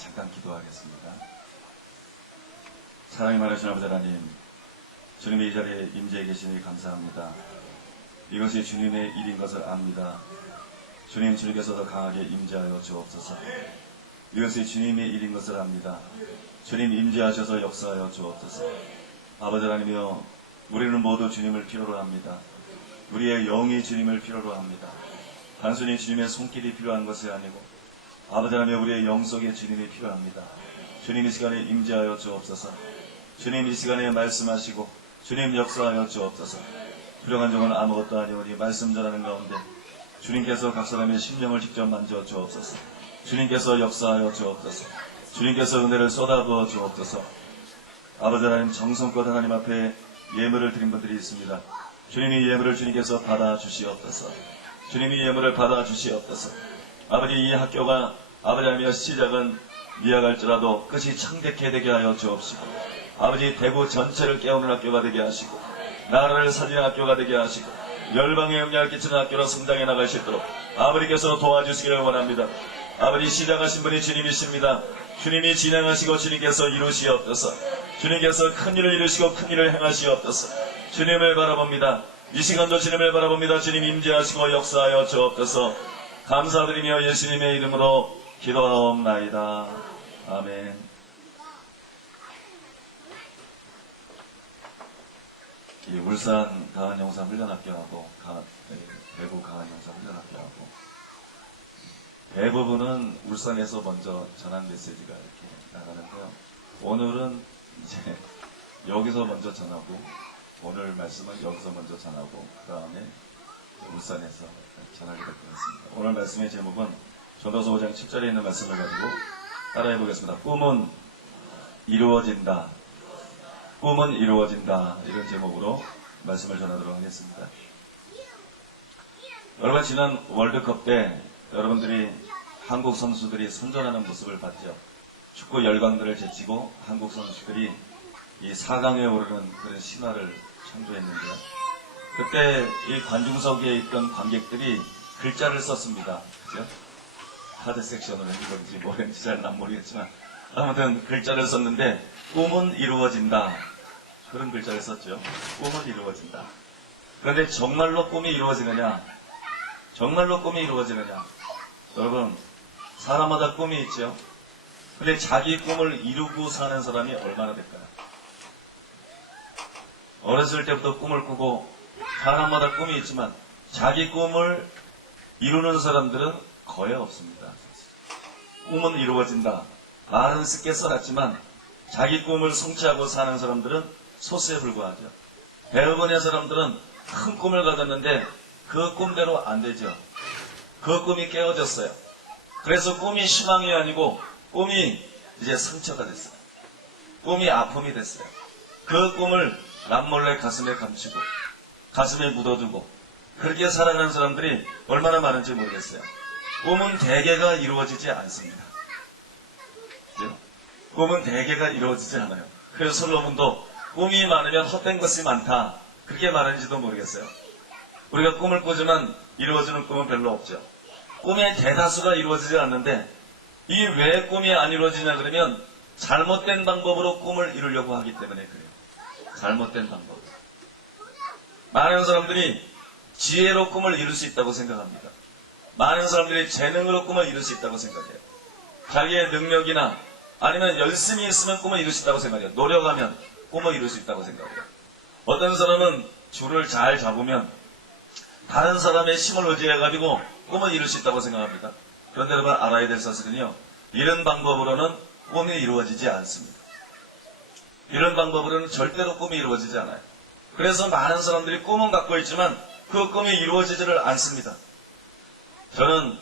잠깐 기도하겠습니다. 사랑이 많으신 아버지 하나님, 주님의 이 자리에 임재해 계시니 감사합니다. 이것이 주님의 일인 것을 압니다. 주님께서 더 강하게 임재하여 주옵소서. 이것이 주님의 일인 것을 압니다. 주님 임재하셔서 역사하여 주옵소서. 아버지 하나님이여, 우리는 모두 주님을 필요로 합니다. 우리의 영이 주님을 필요로 합니다. 단순히 주님의 손길이 필요한 것이 아니고 아버지 하나님, 우리의 영 속에 주님이 필요합니다. 주님 이 시간에 임재하여 주옵소서. 주님 이 시간에 말씀하시고 주님 역사하여 주옵소서. 불량한 종은 아무것도 아니오니 말씀 전하는 가운데 주님께서 각 사람의 심령을 직접 만져 주옵소서. 주님께서 역사하여 주옵소서. 주님께서 은혜를 쏟아부어 주옵소서. 아버지 하나님, 정성껏 하나님 앞에 예물을 드린 분들이 있습니다. 주님이 예물을 주님께서 받아주시옵소서. 주님이 예물을 받아주시옵소서. 아버지, 이 학교가 아버지 하나님의 시작은 미약할지라도 끝이 창대케 되게 하여 주옵시고, 아버지 대구 전체를 깨우는 학교가 되게 하시고, 나라를 살리는 학교가 되게 하시고, 열방에 영향을 끼치는 학교로 성장해 나갈 수 있도록 아버지께서 도와주시기를 원합니다. 아버지, 시작하신 분이 주님이십니다. 주님이 진행하시고 주님께서 이루시옵소서. 주님께서 큰 일을 이루시고 큰 일을 행하시옵소서. 주님을 바라봅니다. 이 시간도 주님을 바라봅니다. 주님 임재하시고 역사하여 주옵소서. 감사드리며 예수님의 이름으로 기도하옵나이다. 아멘. 이 울산 강한영상훈련학교하고 대구 강한영상훈련학교하고 대부분은 울산에서 먼저 전한 메시지가 이렇게 나가는데요. 오늘은 이제 여기서 먼저 전하고, 오늘 말씀은 여기서 먼저 전하고 그 다음에 울산에서 전하게 될 것 같습니다. 오늘 말씀의 제목은 전도서 5장 10절에 있는 말씀을 가지고 따라해 보겠습니다. 꿈은 이루어진다. 꿈은 이루어진다. 이런 제목으로 말씀을 전하도록 하겠습니다. 여러분, 지난 월드컵 때 여러분들이 한국 선수들이 선전하는 모습을 봤죠. 축구 열광들을 제치고 한국 선수들이 이 4강에 오르는 그런 신화를 창조했는데요. 그때 이 관중석에 있던 관객들이 글자를 썼습니다. 그죠? 카드 섹션으로 한 건지 뭐였는지 잘 난 모르겠지만 아무튼 글자를 썼는데, 꿈은 이루어진다. 그런 글자를 썼죠. 꿈은 이루어진다. 그런데 정말로 꿈이 이루어지느냐? 정말로 꿈이 이루어지느냐? 여러분, 사람마다 꿈이 있죠. 근데 자기 꿈을 이루고 사는 사람이 얼마나 될까요? 어렸을 때부터 꿈을 꾸고 사람마다 꿈이 있지만 자기 꿈을 이루는 사람들은 거의 없습니다. 꿈은 이루어진다. 말은 쉽게 써놨지만 자기 꿈을 성취하고 사는 사람들은 소수에 불과하죠. 대부분의 사람들은 큰 꿈을 가졌는데 그 꿈대로 안 되죠. 그 꿈이 깨어졌어요. 그래서 꿈이 희망이 아니고 꿈이 이제 상처가 됐어요. 꿈이 아픔이 됐어요. 그 꿈을 남몰래 가슴에 감추고 가슴에 묻어두고 그렇게 살아가는 사람들이 얼마나 많은지 모르겠어요. 꿈은 대개가 이루어지지 않습니다. 그죠? 꿈은 대개가 이루어지지 않아요. 그래서 솔로몬도 꿈이 많으면 헛된 것이 많다, 그렇게 말하는지도 모르겠어요. 우리가 꿈을 꾸지만 이루어지는 꿈은 별로 없죠. 꿈의 대다수가 이루어지지 않는데, 이 왜 꿈이 안 이루어지냐 그러면 잘못된 방법으로 꿈을 이루려고 하기 때문에 그래요. 잘못된 방법. 많은 사람들이 지혜로 꿈을 이룰 수 있다고 생각합니다. 많은 사람들이 재능으로 꿈을 이룰 수 있다고 생각해요. 자기의 능력이나 아니면 열심히 있으면 꿈을 이룰 수 있다고 생각해요. 노력하면 꿈을 이룰 수 있다고 생각해요. 어떤 사람은 줄을 잘 잡으면 다른 사람의 힘을 의지해가지고 꿈을 이룰 수 있다고 생각합니다. 그런데 여러분, 알아야 될 사실은요, 이런 방법으로는 꿈이 이루어지지 않습니다. 이런 방법으로는 절대로 꿈이 이루어지지 않아요. 그래서 많은 사람들이 꿈은 갖고 있지만 그 꿈이 이루어지지를 않습니다. 저는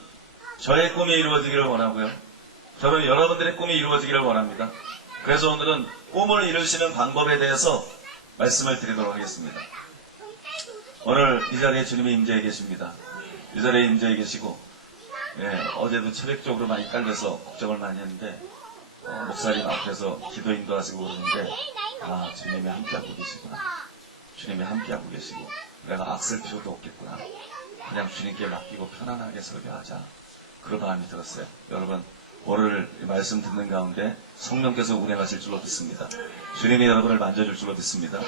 저의 꿈이 이루어지기를 원하고요. 저는 여러분들의 꿈이 이루어지기를 원합니다. 그래서 오늘은 꿈을 이루시는 방법에 대해서 말씀을 드리도록 하겠습니다. 오늘 이 자리에 주님이 임재해 계십니다. 이 자리에 임재해 계시고, 어제도 체력적으로 많이 깔려서 걱정을 많이 했는데, 목사님 앞에서 기도 인도하시고 그러는데, 주님이 함께하고 계시구나. 주님이 함께하고 계시고, 내가 악쓸 필요도 없겠구나. 그냥 주님께 맡기고 편안하게 설교하자. 그런 마음이 들었어요. 여러분, 오늘 말씀 듣는 가운데 성령께서 운행하실 줄로 믿습니다. 주님이 여러분을 만져줄 줄로 믿습니다.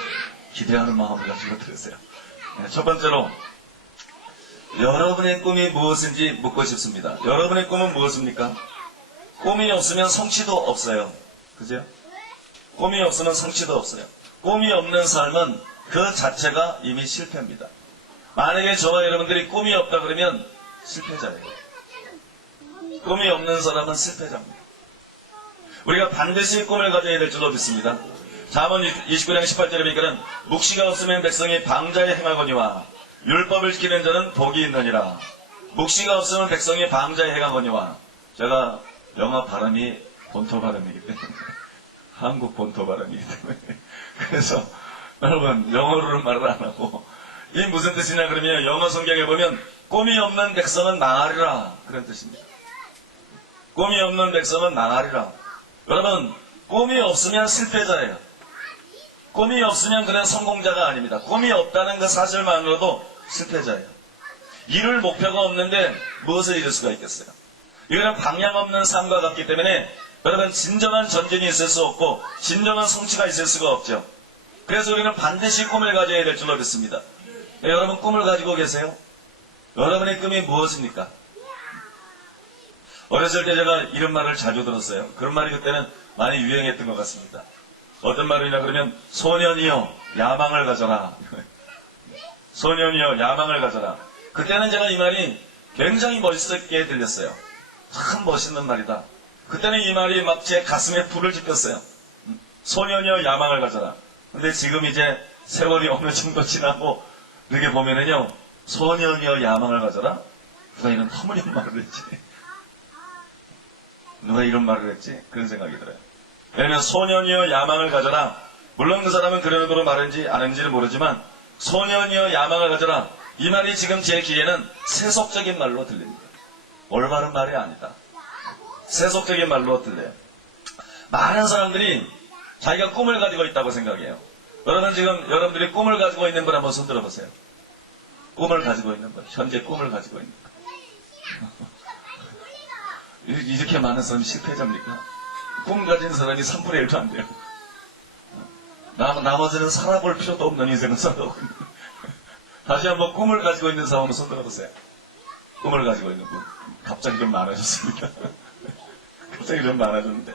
기대하는 마음을 가지고 들으세요. 첫 번째로 여러분의 꿈이 무엇인지 묻고 싶습니다. 여러분의 꿈은 무엇입니까? 꿈이 없으면 성취도 없어요. 그죠? 꿈이 없으면 성취도 없어요. 꿈이 없는 삶은 그 자체가 이미 실패입니다. 만약에 저와 여러분들이 꿈이 없다 그러면 실패자예요. 꿈이 없는 사람은 실패자입니다. 우리가 반드시 꿈을 가져야 될 줄로 믿습니다. 잠언 29장 18절에 보니까는 묵시가 없으면 백성이 방자에 행하거니와 율법을 지키는 자는 복이 있느니라. 묵시가 없으면 백성이 방자에 행하거니와. 제가 영어 발음이 본토 발음이기 때문에 한국 본토 발음이기 때문에 그래서 여러분 영어로는 말을 안 하고 이 무슨 뜻이냐 그러면 영어 성경에 보면 꿈이 없는 백성은 망하리라 그런 뜻입니다. 꿈이 없는 백성은 망하리라. 여러분 꿈이 없으면 실패자예요. 꿈이 없으면 그냥 성공자가 아닙니다. 꿈이 없다는 그 사실만으로도 실패자예요. 이룰 목표가 없는데 무엇을 이룰 수가 있겠어요? 이거는 방향 없는 삶과 같기 때문에 여러분 진정한 전진이 있을 수 없고 진정한 성취가 있을 수가 없죠. 그래서 우리는 반드시 꿈을 가져야 될 줄로 믿습니다. 네, 여러분 꿈을 가지고 계세요? 여러분의 꿈이 무엇입니까? 어렸을 때 제가 이런 말을 자주 들었어요. 그런 말이 그때는 많이 유행했던 것 같습니다. 어떤 말이냐 그러면 소년이여 야망을 가져라. 소년이여 야망을 가져라. 그때는 제가 이 말이 굉장히 멋있게 들렸어요. 참 멋있는 말이다. 그때는 이 말이 막 제 가슴에 불을 지폈어요. 소년이여 야망을 가져라. 근데 지금 이제 세월이 어느 정도 지나고 이렇게 보면은요, 소년이여 야망을 가져라? 누가 이런 터무니없는 말을 했지? 누가 이런 말을 했지? 그런 생각이 들어요. 왜냐면 소년이여 야망을 가져라. 물론 그 사람은 그런 의도로 말했는지 아닌지는 모르지만 소년이여 야망을 가져라. 이 말이 지금 제 귀에는 세속적인 말로 들립니다. 올바른 말이 아니다. 세속적인 말로 들려요. 많은 사람들이 자기가 꿈을 가지고 있다고 생각해요. 여러분 지금 여러분들이 꿈을 가지고 있는 분 한번 손 들어보세요. 꿈을 가지고 있는 분. 현재 꿈을 가지고 있는 분. 이렇게 많은 사람이 실패자입니까? 꿈 가진 사람이 3분의 1도 안 돼요. 나머지는 살아볼 필요도 없는 인생을 살아가고 있는. 다시 한번 꿈을 가지고 있는 사람 한번 손 들어보세요. 꿈을 가지고 있는 분. 갑자기 좀 많아졌습니다. 갑자기 좀 많아졌는데.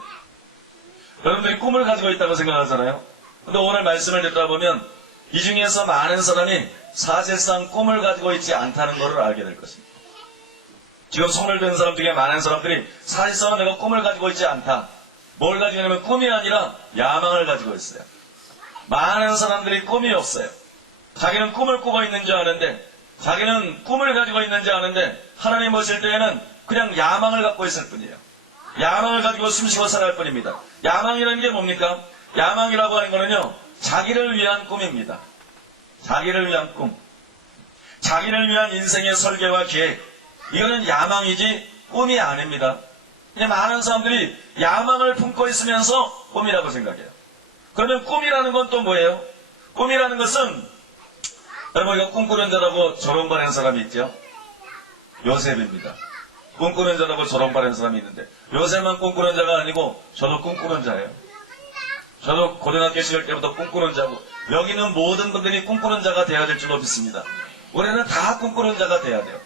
여러분들이 꿈을 가지고 있다고 생각하잖아요. 근데 오늘 말씀을 듣다 보면 이 중에서 많은 사람이 사실상 꿈을 가지고 있지 않다는 것을 알게 될 것입니다. 지금 손을 든 사람 중에 많은 사람들이 사실상은 내가 꿈을 가지고 있지 않다. 뭘 가지고 있냐면 꿈이 아니라 야망을 가지고 있어요. 많은 사람들이 꿈이 없어요. 자기는 꿈을 꾸고 있는지 아는데, 자기는 꿈을 가지고 있는지 아는데 하나님 보실 때에는 그냥 야망을 갖고 있을 뿐이에요. 야망을 가지고 숨쉬고 살아갈 뿐입니다. 야망이라는 게 뭡니까? 야망이라고 하는 거는요, 자기를 위한 꿈입니다. 자기를 위한 꿈. 자기를 위한 인생의 설계와 계획. 이거는 야망이지 꿈이 아닙니다. 근데 많은 사람들이 야망을 품고 있으면서 꿈이라고 생각해요. 그러면 꿈이라는 건 또 뭐예요? 꿈이라는 것은 여러분 이거 꿈꾸는 자라고 조롱받는 사람이 있죠? 요셉입니다. 꿈꾸는 자라고 조롱받는 사람이 있는데 요셉만 꿈꾸는 자가 아니고 저도 꿈꾸는 자예요. 저도 고등학교 시절 때부터 꿈꾸는 자고 여기는 모든 분들이 꿈꾸는 자가 되어야 될 줄로 믿습니다. 우리는 다 꿈꾸는 자가 되어야 돼요.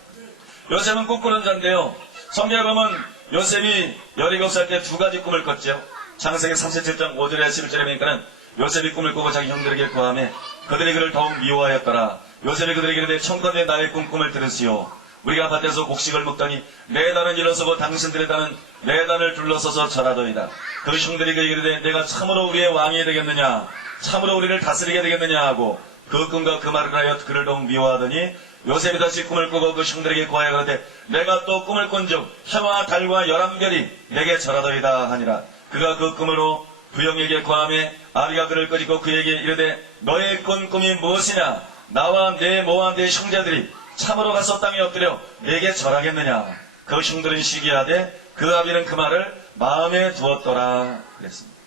요셉은 꿈꾸는 자인데요. 성경에 보면 요셉이 17살 때 두 가지 꿈을 꿨죠. 창세기 37장 5절에 11절에 보니까는 요셉이 꿈을 꾸고 자기 형들에게 구하매 그들이 그를 더욱 미워하였더라. 요셉이 그들에게 이르되 청컨대 나의 꿈을 들으시오. 우리가 밭에서 곡식을 먹더니 내 단은 일어서고 당신들의 단은 내 단을 둘러서서 절하더이다. 그 형들이 그에게 이르되 내가 참으로 우리의 왕이 되겠느냐, 참으로 우리를 다스리게 되겠느냐 하고 그 꿈과 그 말을 하여 그를 더욱 미워하더니 요셉이 다시 꿈을 꾸고 그 형들에게 구하여 그러되 내가 또 꿈을 꾼즉 해와 달과 11별이 내게 절하더이다 하니라. 그가 그 꿈으로 부형에게 구하매 아비가 그를 끄집고 그에게 이르되 너의 꾼 꿈이 무엇이냐? 나와 내 모와 내 형제들이 참으로 가서 땅에 엎드려 내게 절하겠느냐? 그 형들은 시기하되 그 아비는 그 말을 마음에 두었더라 그랬습니다.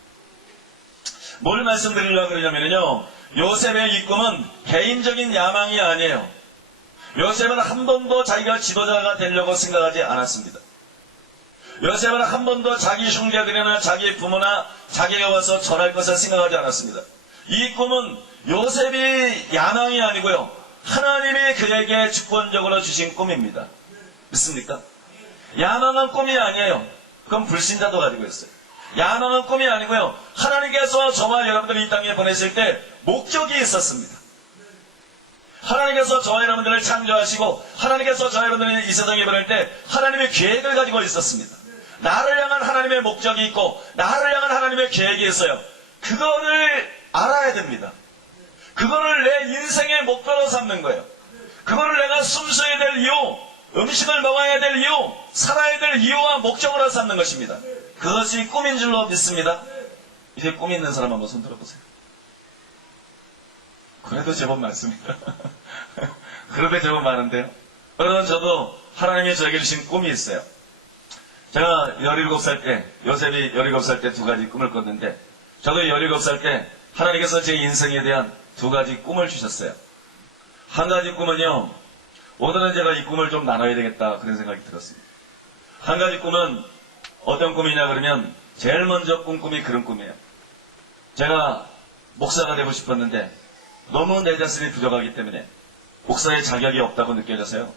뭘 말씀드리려고 그러냐면요, 요셉의 이 꿈은 개인적인 야망이 아니에요. 요셉은 한 번도 자기가 지도자가 되려고 생각하지 않았습니다. 요셉은 한 번도 자기 형제들이나 자기 부모나 자기가 와서 절할 것을 생각하지 않았습니다. 이 꿈은 요셉이 야망이 아니고요, 하나님이 그에게 주권적으로 주신 꿈입니다. 믿습니까? 야망은 꿈이 아니에요. 그건 불신자도 가지고 있어요. 야망은 꿈이 아니고요, 하나님께서 저와 여러분들을 이 땅에 보냈을 때 목적이 있었습니다. 하나님께서 저와 여러분들을 창조하시고 하나님께서 저와 여러분들을 이 세상에 보낼 때 하나님의 계획을 가지고 있었습니다. 나를 향한 하나님의 목적이 있고 나를 향한 하나님의 계획이 있어요. 그거를 알아야 됩니다. 그거를 내 인생의 목표로 삼는 거예요. 그거를 내가 숨쉬어야 될 이유, 음식을 먹어야 될 이유, 살아야 될 이유와 목적으로 삼는 것입니다. 그것이 꿈인 줄로 믿습니다. 이제 꿈 있는 사람 한번 손 들어보세요. 그래도 제법 많습니다. 그래도 제법 많은데요. 여러분, 저도 하나님이 저에게 주신 꿈이 있어요. 제가 17살 때, 요셉이 17살 때 2가지 꿈을 꿨는데, 저도 17살 때 하나님께서 제 인생에 대한 2가지 꿈을 주셨어요. 한 가지 꿈은요, 오늘은 제가 이 꿈을 좀 나눠야 되겠다, 그런 생각이 들었습니다. 한 가지 꿈은 어떤 꿈이냐 그러면, 제일 먼저 꾼 꿈이 그런 꿈이에요. 제가 목사가 되고 싶었는데 너무 내 자신이 부족하기 때문에 목사의 자격이 없다고 느껴져서요,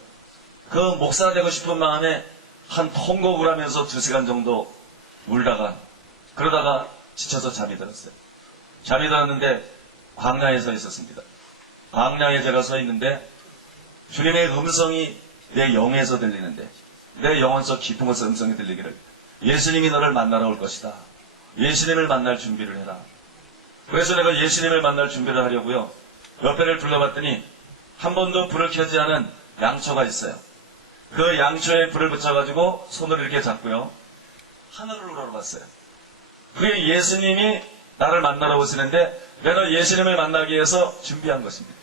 그 목사 되고 싶은 마음에 한 통곡을 하면서 2시간 정도 울다가, 그러다가 지쳐서 잠이 들었어요. 잠이 들었는데 광야에 서 있었습니다. 광야에 제가 서 있는데 주님의 음성이 내 영에서 들리는데, 내 영혼속 깊은 곳에서 음성이 들리기를, 예수님이 너를 만나러 올 것이다. 예수님을 만날 준비를 해라. 그래서 내가 예수님을 만날 준비를 하려고요, 옆에를 둘러봤더니 한 번도 불을 켜지 않은 양초가 있어요. 그 양초에 불을 붙여가지고 손을 이렇게 잡고요, 하늘을 우러러봤어요. 그게 예수님이 나를 만나러 오시는데 내가 예수님을 만나기 위해서 준비한 것입니다.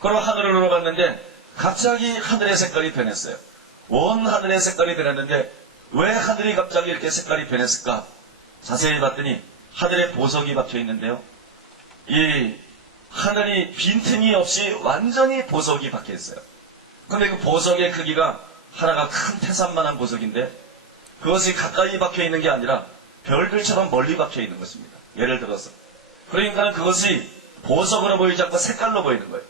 그럼 하늘을 우러봤는데 갑자기 하늘의 색깔이 변했어요. 온 하늘의 색깔이 변했는데 왜 하늘이 갑자기 이렇게 색깔이 변했을까? 자세히 봤더니 하늘에 보석이 박혀 있는데요, 이 하늘이 빈틈이 없이 완전히 보석이 박혀 있어요. 근데 그 보석의 크기가 하나가 큰 태산만한 보석인데, 그것이 가까이 박혀 있는 게 아니라 별들처럼 멀리 박혀 있는 것입니다. 예를 들어서, 그러니까 그것이 보석으로 보이지 않고 색깔로 보이는 거예요.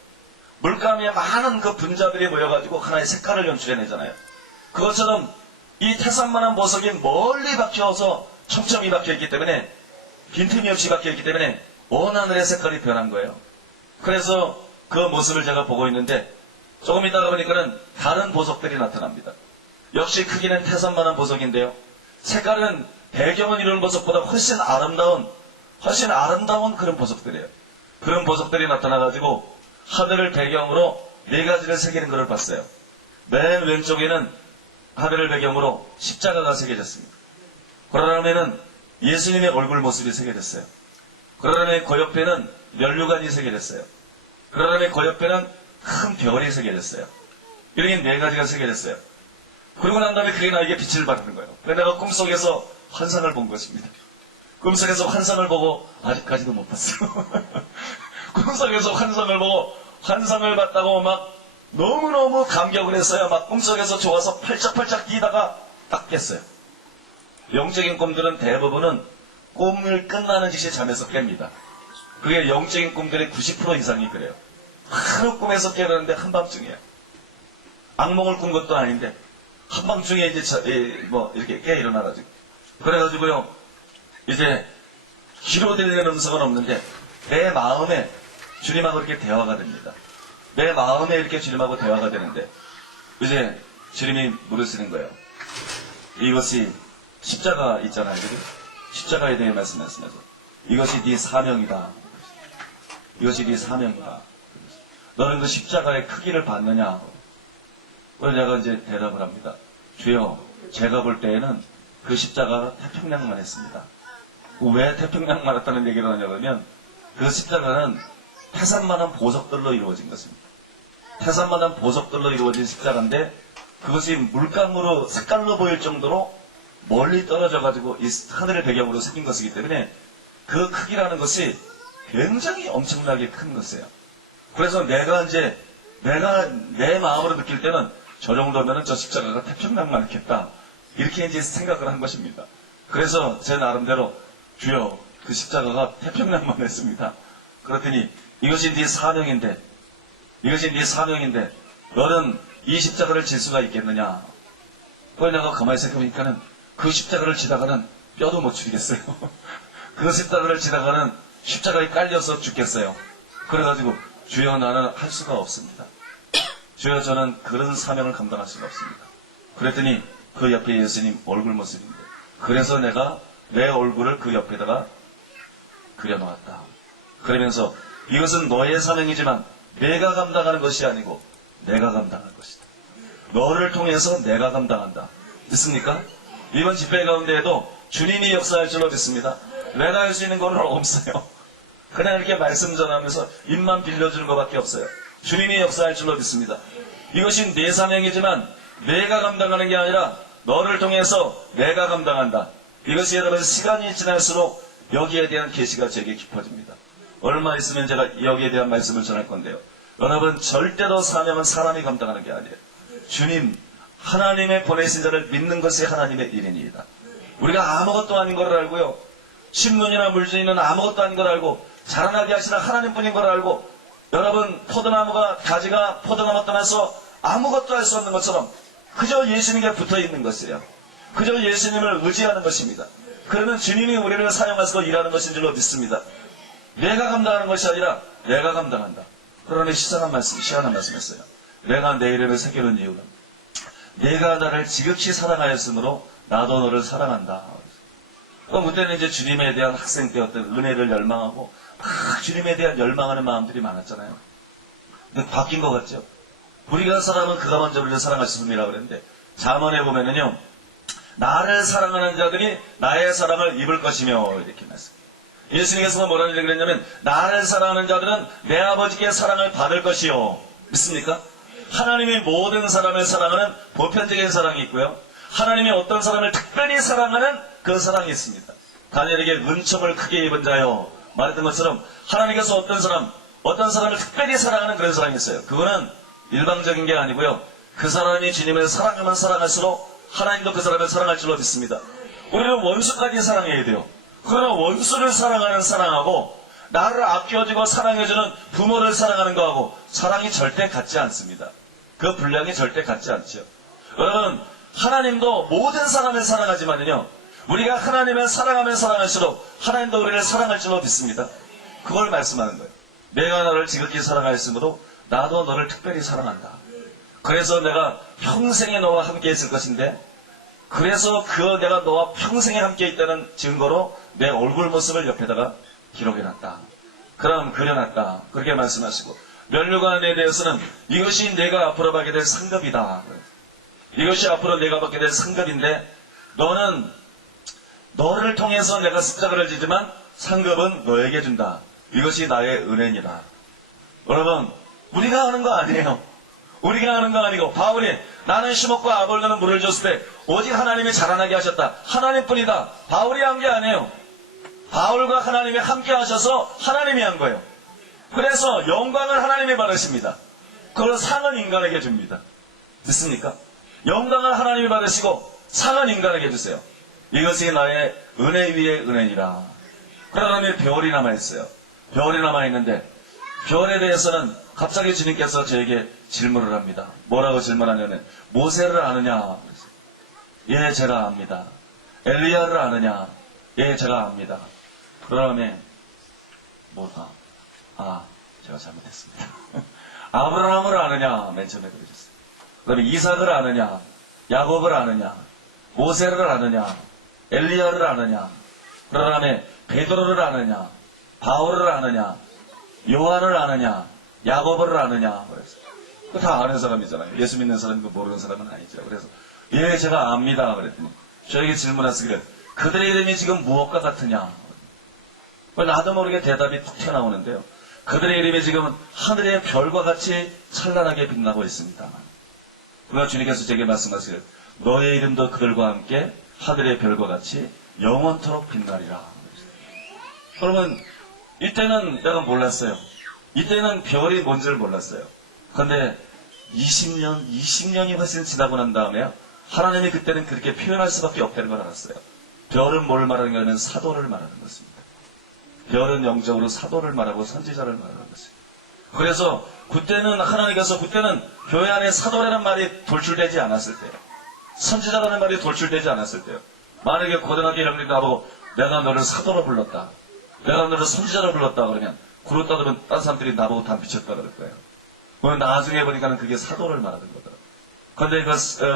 물감에 많은 그 분자들이 모여가지고 하나의 색깔을 연출해내잖아요. 그것처럼 이 태산만한 보석이 멀리 박혀서 촘촘히 박혀있기 때문에, 빈틈이 없이 박혀있기 때문에 온 하늘의 색깔이 변한 거예요. 그래서 그 모습을 제가 보고 있는데 조금 있다가 보니까는 다른 보석들이 나타납니다. 역시 크기는 태산만한 보석인데요, 색깔은 배경을 이루는 보석보다 훨씬 아름다운 그런 보석들이에요. 그런 보석들이 나타나가지고 하늘을 배경으로 4가지를 새기는 것을 봤어요. 맨 왼쪽에는 하늘을 배경으로 십자가가 새겨졌습니다. 그러다음에는 예수님의 얼굴 모습이 새겨졌어요. 그러다음에 그 옆에는 면류관이 새겨졌어요. 그러다음에 그 옆에는 큰 별이 새겨졌어요. 이렇게 4가지가 새겨졌어요. 그리고 난 다음에 그게 나에게 빛을 발하는 거예요. 내가 꿈속에서 환상을 본 것입니다. 꿈속에서 환상을 보고 아직까지도 못 봤어요. 꿈속에서 환상을 보고, 환상을 봤다고 막 너무너무 감격을 했어요. 막 꿈속에서 좋아서 팔짝팔짝 뛰다가 딱 깼어요. 영적인 꿈들은 대부분은 꿈을 끝나는 즉시 잠에서 깹니다. 그게 영적인 꿈들의 90% 이상이 그래요. 하루 꿈에서 깨어나는데 한밤중이에요. 악몽을 꾼 것도 아닌데 한밤중에 이제 이렇게 깨 일어나가지고, 그래가지고요, 이제 귀로 들리는 음성은 없는데 내 마음에 주님하고 이렇게 대화가 됩니다. 내 마음에 이렇게 주님하고 대화가 되는데 이제 주님이 물으시는 거예요. 이것이 십자가 있잖아요. 십자가에 대해 말씀하시면서 이것이 네 사명이다. 이것이 네 사명이다. 너는 그 십자가의 크기를 봤느냐? 그래서 제가 이제 대답을 합니다. 주여, 제가 볼 때에는 그 십자가가 태평양만 했습니다. 왜 태평양만 했다는 얘기를 하냐고 하면, 그 십자가는 태산만한 보석들로 이루어진 것입니다. 태산만한 보석들로 이루어진 십자가인데 그것이 물감으로 색깔로 보일 정도로 멀리 떨어져가지고 이 하늘의 배경으로 생긴 것이기 때문에 그 크기라는 것이 굉장히 엄청나게 큰 것이에요. 그래서 내가 내 마음으로 느낄 때는 저 정도면은 저 십자가가 태평양만 했겠다. 이렇게 이제 생각을 한 것입니다. 그래서 제 나름대로 주여 그 십자가가 태평양만 했습니다. 그랬더니 이것이 네 사명인데 너는 이 십자가를 질 수가 있겠느냐. 그걸 내가 가만히 생각해보니까는 그 십자가를 지다가는 뼈도 못 추리겠어요. 그 십자가를 지다가는 십자가에 깔려서 죽겠어요. 그래가지고 주여 나는 할 수가 없습니다. 주여 저는 그런 사명을 감당할 수가 없습니다. 그랬더니 그 옆에 예수님 얼굴 모습인데 그래서 내가 내 얼굴을 그 옆에다가 그려놓았다. 그러면서 이것은 너의 사명이지만 내가 감당하는 것이 아니고 내가 감당할 것이다. 너를 통해서 내가 감당한다. 믿습니까? 이번 집회 가운데에도 주님이 역사할 줄로 믿습니다. 내가 할 수 있는 건 없어요. 그냥 이렇게 말씀 전하면서 입만 빌려주는 것밖에 없어요. 주님이 역사할 줄로 믿습니다. 이것이 내 사명이지만 내가 감당하는 게 아니라 너를 통해서 내가 감당한다. 이것이 여러분 시간이 지날수록 여기에 대한 계시가 제게 깊어집니다. 얼마 있으면 제가 여기에 대한 말씀을 전할 건데요. 여러분 절대로 사명은 사람이 감당하는 게 아니에요. 주님 하나님의 보내신 자를 믿는 것이 하나님의 일이니이다. 우리가 아무것도 아닌 걸 알고요. 신문이나 물주인은 아무것도 아닌 걸 알고 자라나게 하시는 하나님뿐인 걸 알고 여러분 포도나무가 가지가 포도나무 떠나서 아무것도 할 수 없는 것처럼 그저 예수님께 붙어있는 것이에요. 그저 예수님을 의지하는 것입니다. 그러면 주님이 우리를 사용하시고 일하는 것인 줄로 믿습니다. 내가 감당하는 것이 아니라 내가 감당한다. 그러면 희한한 말씀 했어요. 내가 내 이름을 새겨놓은 이유는 내가 나를 지극히 사랑하였으므로 나도 너를 사랑한다. 그럼 그때는 이제 주님에 대한 학생 때였던 은혜를 열망하고 막 주님에 대한 열망하는 마음들이 많았잖아요. 근데 바뀐 것 같죠? 우리가 사랑하면 그가 먼저 우리를 사랑하셨음이라고 그랬는데 잠언에 보면은요. 나를 사랑하는 자들이 나의 사랑을 입을 것이며 이렇게 말씀해요. 예수님께서 뭐라는 얘기를 했냐면 나를 사랑하는 자들은 내 아버지께 사랑을 받을 것이요. 믿습니까? 하나님이 모든 사람을 사랑하는 보편적인 사랑이 있고요. 하나님이 어떤 사람을 특별히 사랑하는 그 사랑이 있습니다. 다니엘에게 은총을 크게 입은 자요 말했던 것처럼 하나님께서 어떤 사람을 특별히 사랑하는 그런 사랑이 있어요. 그거는 일방적인 게 아니고요. 그 사람이 주님을 사랑하면 사랑할수록 하나님도 그 사람을 사랑할 줄로 믿습니다. 우리는 원수까지 사랑해야 돼요. 그러나 원수를 사랑하는 사랑하고 나를 아껴주고 사랑해주는 부모를 사랑하는 거하고 사랑이 절대 같지 않습니다. 그 분량이 절대 같지 않죠. 여러분 하나님도 모든 사람을 사랑하지만요. 우리가 하나님을 사랑하면 사랑할수록 하나님도 우리를 사랑할 줄로 믿습니다. 그걸 말씀하는 거예요. 내가 너를 지극히 사랑하였으므로 나도 너를 특별히 사랑한다. 그래서 내가 평생에 너와 함께 있을 것인데 그래서 내가 너와 평생에 함께 있다는 증거로 내 얼굴 모습을 옆에다가 기록해놨다. 그럼 그려놨다. 그렇게 말씀하시고 면류관에 대해서는 이것이 내가 앞으로 받게 될 상급이다. 이것이 앞으로 내가 받게 될 상급인데 너를 통해서 내가 십자가를 지지만 상급은 너에게 준다. 이것이 나의 은혜니라. 여러분 우리가 하는 거 아니에요. 우리가 하는 거 아니고 바울이 나는 시몬과 아볼로는 물을 줬을 때 오직 하나님이 자라나게 하셨다. 하나님뿐이다. 바울이 한 게 아니에요. 바울과 하나님이 함께 하셔서 하나님이 한 거예요. 그래서 영광을 하나님이 받으십니다. 그걸 상은 인간에게 줍니다. 듣습니까? 영광을 하나님이 받으시고 상은 인간에게 주세요. 이것이 나의 은혜 위의 은혜니라. 그러면 별이 남아있어요. 별이 남아있는데 별에 대해서는 갑자기 주님께서 저에게 질문을 합니다. 뭐라고 질문하냐면 모세를 아느냐? 예, 제가 압니다. 엘리야를 아느냐? 예, 제가 압니다. 그 다음에 뭐가? 제가 잘못했습니다. 아브라함을 아느냐? 맨 처음에 그러셨어요. 그 다음에 이삭을 아느냐? 야곱을 아느냐? 모세를 아느냐? 엘리야를 아느냐? 그 다음에 베드로를 아느냐? 바울을 아느냐? 요한을 아느냐? 야고보를 아느냐? 그랬어요. 그거 다 아는 사람이잖아요. 예수 믿는 사람이고 모르는 사람은 아니죠. 그래서 예, 제가 압니다. 그랬더니 저에게 질문하시기를 그들의 이름이 지금 무엇과 같으냐? 나도 모르게 대답이 툭 튀어나오는데요. 그들의 이름이 지금 하늘의 별과 같이 찬란하게 빛나고 있습니다. 그러나 주님께서 제게 말씀하시기를 너의 이름도 그들과 함께 하늘의 별과 같이 영원토록 빛나리라. 그러면 이때는 내가 몰랐어요. 이때는 별이 뭔지를 몰랐어요. 그런데 20년이 훨씬 지나고 난 다음에 하나님이 그때는 그렇게 표현할 수밖에 없다는 걸 알았어요. 별은 뭘 말하는 거냐면 사도를 말하는 것입니다. 별은 영적으로 사도를 말하고 선지자를 말하는 것입니다. 그래서 그때는 하나님께서 그때는 교회 안에 사도라는 말이 돌출되지 않았을 때요. 선지자라는 말이 돌출되지 않았을 때요. 만약에 고등학교 1학년 나보고 내가 너를 사도로 불렀다. 내가 너를 선지자로 불렀다 그러면 그렇다 그러면 다른 사람들이 나보고 다 미쳤다 그럴 거예요. 나중에 보니까는 그게 사도를 말하는 거더라고요. 그런데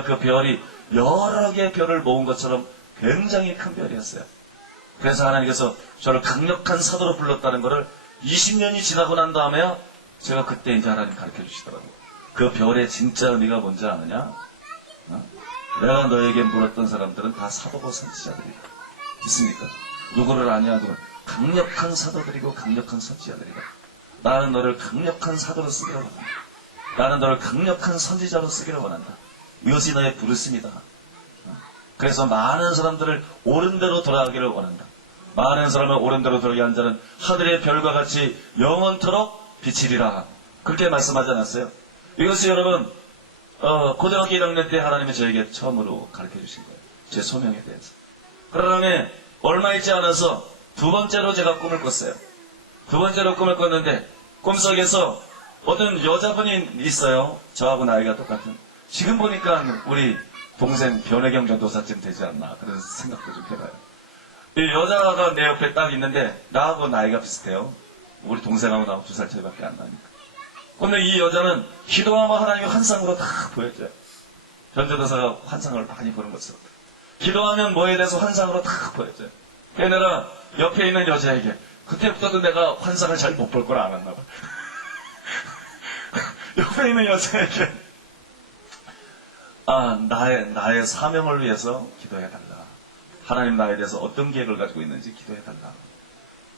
그 별이 여러 개의 별을 모은 것처럼 굉장히 큰 별이었어요. 그래서 하나님께서 저를 강력한 사도로 불렀다는 것을 20년이 지나고 난 다음에야 제가 그때 이제 하나님 가르쳐 주시더라고요. 그 별의 진짜 의미가 뭔지 아느냐? 내가 너에게 물었던 사람들은 다 사도고 선지자들이다. 있습니까? 누구를 아냐? 누구? 강력한 사도들이고 강력한 선지자들이다. 나는 너를 강력한 사도로 쓰기로 원한다. 나는 너를 강력한 선지자로 쓰기로 원한다. 이것이 너의 부르심이다. 그래서 많은 사람들을 옳은 대로 돌아가기를 원한다. 많은 사람을 옳은 대로 돌아가게 한 자는 하늘의 별과 같이 영원토록 비치리라. 그렇게 말씀하지 않았어요? 이것이 여러분 고등학교 1학년 때 하나님이 저에게 처음으로 가르쳐 주신 거예요. 제 소명에 대해서. 그런 다음에 얼마 있지 않아서 두 번째로 제가 꿈을 꿨어요. 두 번째로 꿈을 꿨는데 꿈속에서 어떤 여자분이 있어요. 저하고 나이가 똑같은. 지금 보니까 우리 동생 변혜경 전도사쯤 되지 않나 그런 생각도 좀 해봐요. 이 여자가 내 옆에 딱 있는데 나하고 나이가 비슷해요. 우리 동생하고 나하고 2살 차이밖에 안 나니까. 근데 이 여자는 기도하면 하나님이 환상으로 다 보여줘요. 전도사가 환상을 많이 보는 것처럼. 기도하면 뭐에 대해서 환상으로 다 보여줘요. 그래서 내가 옆에 있는 여자에게 그때부터도 내가 환상을 잘 못 볼 걸 알았나 봐. 옆에 있는 여자에게 나의 사명을 위해서 기도해달라. 하나님 나에 대해서 어떤 계획을 가지고 있는지 기도해달라.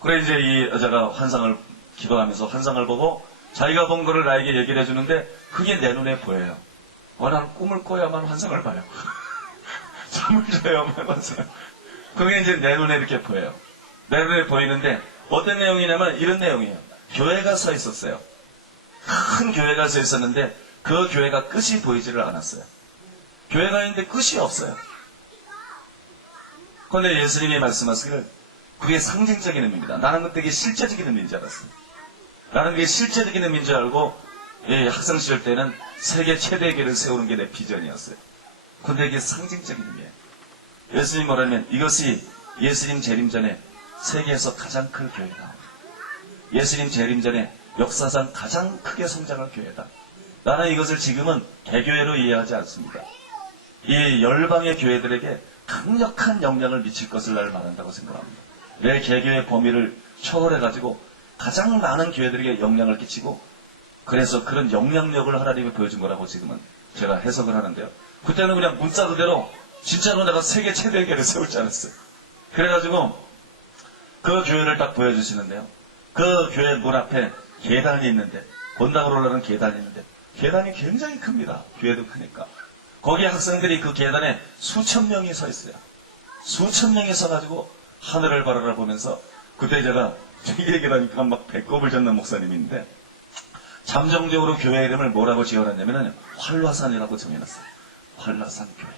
그래 이제 이 여자가 환상을 기도하면서 환상을 보고 자기가 본 거를 나에게 얘기를 해주는데 그게 내 눈에 보여요. 나는 꿈을 꿔야만 환상을 봐요. 잠을 자야만 환상을. 그게 이제 내 눈에 이렇게 보여요. 내 눈에 보이는데 어떤 내용이냐면 이런 내용이에요. 교회가 서 있었어요. 큰 교회가 서 있었는데 그 교회가 끝이 보이지를 않았어요. 교회가 있는데 끝이 없어요. 그런데 예수님이 말씀하시기를 그게 상징적인 의미입니다. 나는 그때 그게 실제적인 의미인 줄 알았어요. 나는 그게 실제적인 의미인 줄 알고 학생 시절 때는 세계 최대 교회를 세우는 게 내 비전이었어요. 그런데 이게 상징적인 의미예요. 예수님 뭐라면 이것이 예수님 재림 전에 세계에서 가장 큰 교회다. 예수님 재림 전에 역사상 가장 크게 성장할 교회다. 나는 이것을 지금은 개교회로 이해하지 않습니다. 이 열방의 교회들에게 강력한 영향을 미칠 것을 나를 말한다고 생각합니다. 내 개교의 범위를 초월해가지고 가장 많은 교회들에게 영향을 끼치고 그래서 그런 영향력을 하나님이 보여준 거라고 지금은 제가 해석을 하는데요. 그때는 그냥 문자 그대로 진짜로 내가 세계 최대의 교회를 세울 줄 알았어요. 그래가지고 그 교회를 딱 보여주시는데요. 그 교회 문 앞에 계단이 있는데 본당으로 올라가는 계단이 있는데 계단이 굉장히 큽니다. 교회도 크니까. 거기 학생들이 그 계단에 수천 명이 서 있어요. 수천 명이 서가지고 하늘을 바라보면서 그때 제가 이 얘기를 하니까 막 배꼽을 젓는 목사님인데 잠정적으로 교회 이름을 뭐라고 지어놨냐면 활화산이라고 정해놨어요. 활화산 교회.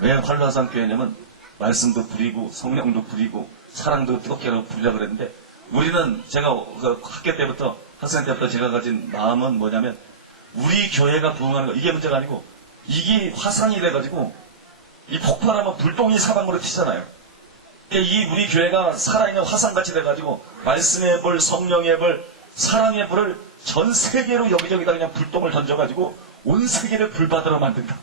왜 활화산 교회냐면 말씀도 부리고 성령도 부리고 사랑도 뜨겁게 하고 부리라 그랬는데 우리는 제가 그 학교 때부터 학생 때부터 제가 가진 마음은 뭐냐면 우리 교회가 부흥하는 거 이게 문제가 아니고 이게 화산이 돼가지고 이 폭발하면 불똥이 사방으로 튀잖아요. 그러니까 이 우리 교회가 살아있는 화산같이 돼가지고 말씀의 불, 성령의 불, 사랑의 불을 전 세계로 여기저기다 그냥 불똥을 던져가지고 온 세계를 불바다로 만든다.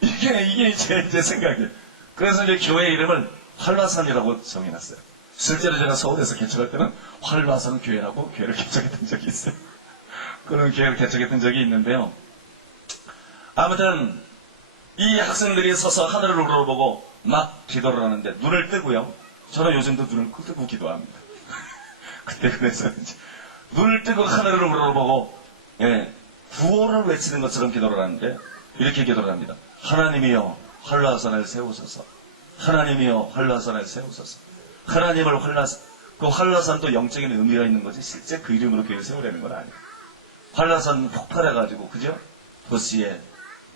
이게 제 생각이에요. 그래서 이제 교회 이름을 활화산이라고 정해놨어요. 실제로 제가 서울에서 개척할 때는 활화산 교회라고 교회를 개척했던 적이 있어요. 그런 교회를 개척했던 적이 있는데요. 아무튼 이 학생들이 서서 하늘을 우러러보고 막 기도를 하는데 눈을 뜨고요. 저는 요즘도 눈을 뜨고 기도합니다. 그때 그래서 이제 눈을 뜨고 하늘을 우러러보고 구호를 외치는 것처럼 기도를 하는데 이렇게 기도를 합니다. 하나님이여 활화산을 세우소서. 하나님이여 활화산을 세우소서. 하나님을 그 활화산도 영적인 의미가 있는 거지 실제 그 이름으로 교회를 세우려는 건 아니에요. 활화산 폭발해가지고 그죠? 도시에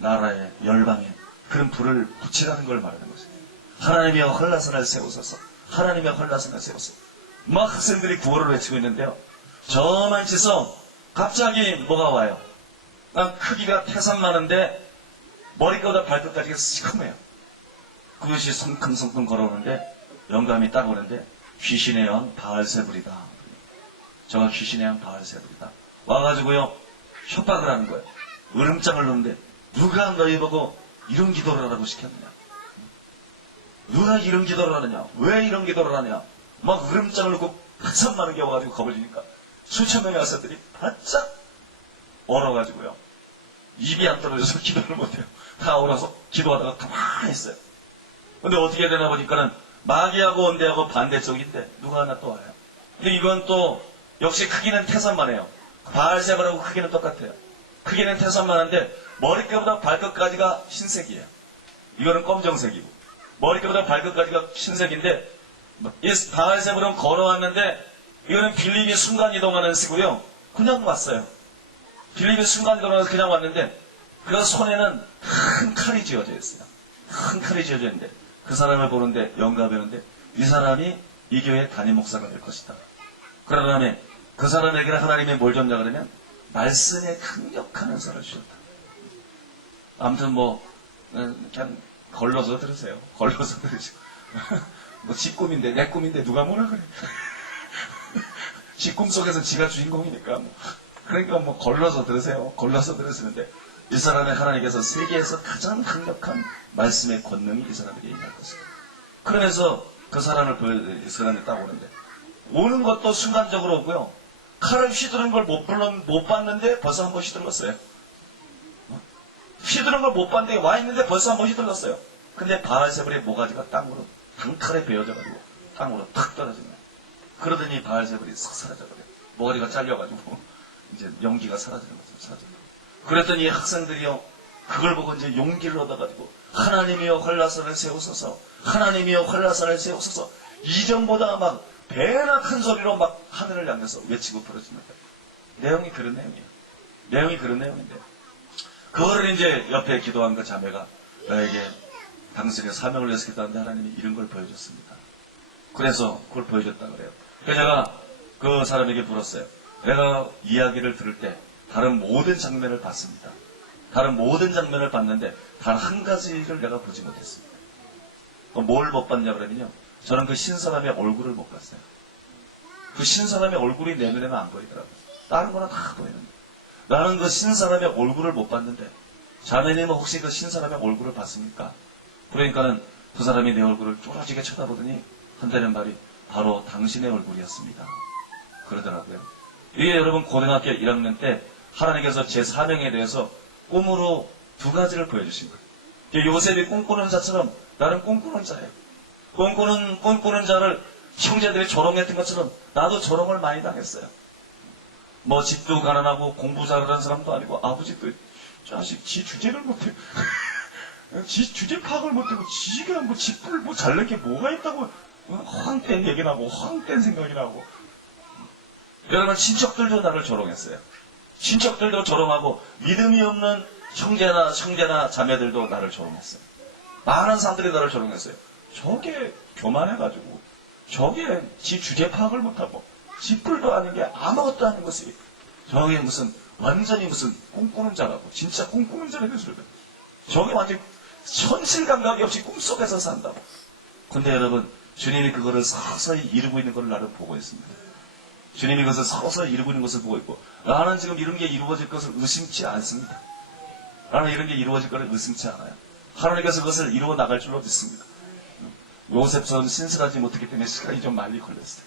나라에 열방에 그런 불을 붙이라는 걸 말하는 것이에요. 하나님이여 헐라산을 세우소서. 하나님이여 헐라산을 세우소서. 막 학생들이 구호를 외치고 있는데요. 저만 치서 갑자기 뭐가 와요. 크기가 태산 많은데 머리보다 발끝까지가 시커매요. 그것이 성큼성큼 걸어오는데 영감이 딱 오는데 귀신의 왕 바알세불이다. 저가 귀신의 왕 바알세불이다. 와가지고요 협박을 하는 거예요. 으름장을 놓는데 누가 너희 보고 이런 기도를 하라고 시켰느냐. 누가 이런 기도를 하느냐. 왜 이런 기도를 하느냐. 막 으름장을 놓고 한참 많은 게 와가지고 겁을 주니까 수천 명의 학생들이 바짝 얼어가지고요. 입이 안 떨어져서 기도를 못해요. 다 얼어서 기도하다가 가만히 있어요. 근데 어떻게 되나 보니까는 마귀하고 원대하고 반대쪽인데 누가 하나 또 와요. 근데 이건 또 역시 크기는 태산만 해요. 바알세불하고 크기는 똑같아요. 크기는 태산만 한데 머리끝보다 발끝까지가 흰색이에요. 이거는 검정색이고 머리끝보다 발끝까지가 흰색인데 이 바알세불은 걸어왔는데 이거는 빌립이 순간이동하는 시고요. 그냥 왔어요. 빌립이 순간이동하면서 그냥 왔는데 그 손에는 큰 칼이 쥐어져 있어요. 큰 칼이 쥐어져 있는데 그 사람을 보는데 영감이었는데 이 사람이 이 교회 담임 목사가 될 것이다. 그러는 다음에 그 사람에게는 하나님이 뭘 줬냐 그러면 말씀에 강력한 은사를 주셨다. 아무튼 뭐 그냥 걸러서 들으세요. 걸러서 들으시고 뭐 지 꿈인데 내 꿈인데 누가 뭐라 그래. 지 꿈속에서 지가 주인공이니까 그러니까 뭐 걸러서 들으세요. 걸러서 들으시는데 이 사람의 하나님께서 세계에서 가장 강력한 말씀의 권능이 이 사람에게 임할 것입니다. 그러면서 그 사람을 이 사람이 딱 오는데 오는 것도 순간적으로 오고요. 칼을 휘두른 걸 못 봤는데 벌써 한 번 휘둘렀어요. 휘두른 걸 못 봤는데 와 있는데 벌써 한 번 휘둘렀어요. 근데 바알세불의 모가지가 땅으로 단칼에 베어져가지고 땅으로 탁 떨어진 거예요. 그러더니 바알세불이 싹 사라져버려요. 머리가 잘려가지고 이제 연기가 사라지는 거죠. 사라져요. 그랬더니 이 학생들이요 그걸 보고 이제 용기를 얻어가지고 하나님이여 헐라산을 세우소서. 하나님이여 헐라산을 세우소서. 이전보다 막 배나 큰 소리로 막 하늘을 향해서 외치고 부르짖는 거예요. 내용이 그런 내용이에요. 내용이 그런 내용인데 그거를 이제 옆에 기도한 그 자매가 나에게 당신의 사명을 위해서겠다는데 하나님이 이런 걸 보여줬습니다. 그래서 그걸 보여줬다 그래요. 그래서 제가 그 사람에게 물었어요. 내가 이야기를 들을 때 다른 모든 장면을 봤습니다. 다른 모든 장면을 봤는데 단 한 가지를 내가 보지 못했습니다. 뭘 못 봤냐 그러면요. 저는 그 신사람의 얼굴을 못 봤어요. 그 신사람의 얼굴이 내 눈에는 안 보이더라고요. 다른 거는 다 보이는데 나는 그 신사람의 얼굴을 못 봤는데 자매님은 혹시 그 신사람의 얼굴을 봤습니까? 그러니까는 그 사람이 내 얼굴을 쪼라지게 쳐다보더니 한다는 말이 바로 당신의 얼굴이었습니다. 그러더라고요. 이게 여러분 고등학교 1학년 때 하나님께서 제 사명에 대해서 꿈으로 두 가지를 보여주신 거예요. 요셉이 꿈꾸는 자처럼 나는 꿈꾸는 자예요. 꿈꾸는 자를 형제들이 조롱했던 것처럼 나도 조롱을 많이 당했어요. 뭐 집도 가난하고 공부 잘하는 사람도 아니고 아버지도 자식 지 주제를 못해. 지 주제 파악을 못하고 지가 뭐 집을 뭐 잘낼 게 뭐가 있다고 허황된 얘기 나고 허황된 생각이 나고. 여러분 친척들도 나를 조롱했어요. 친척들도 조롱하고 믿음이 없는 형제나 자매들도 나를 조롱했어요. 많은 사람들이 나를 조롱했어요. 저게 교만해가지고 저게 지 주제 파악을 못하고 지뿔도 아닌 게 아무것도 아닌 것이 저게 무슨 완전히 무슨 꿈꾸는 자라고 진짜 꿈꾸는 자라고 소리다. 저게 완전히 현실 감각이 없이 꿈속에서 산다고. 근데 여러분 주님이 그거를 서서히 이루고 있는 걸 나를 보고 있습니다. 주님이 그것을 서서히 이루고 있는 것을 보고 있고 나는 지금 이런 게 이루어질 것을 의심치 않습니다. 나는 이런 게 이루어질 것을 의심치 않아요. 하나님께서 그것을 이루어 나갈 줄로 믿습니다. 요셉은 신실하지 못했기 때문에 시간이 좀 많이 걸렸어요.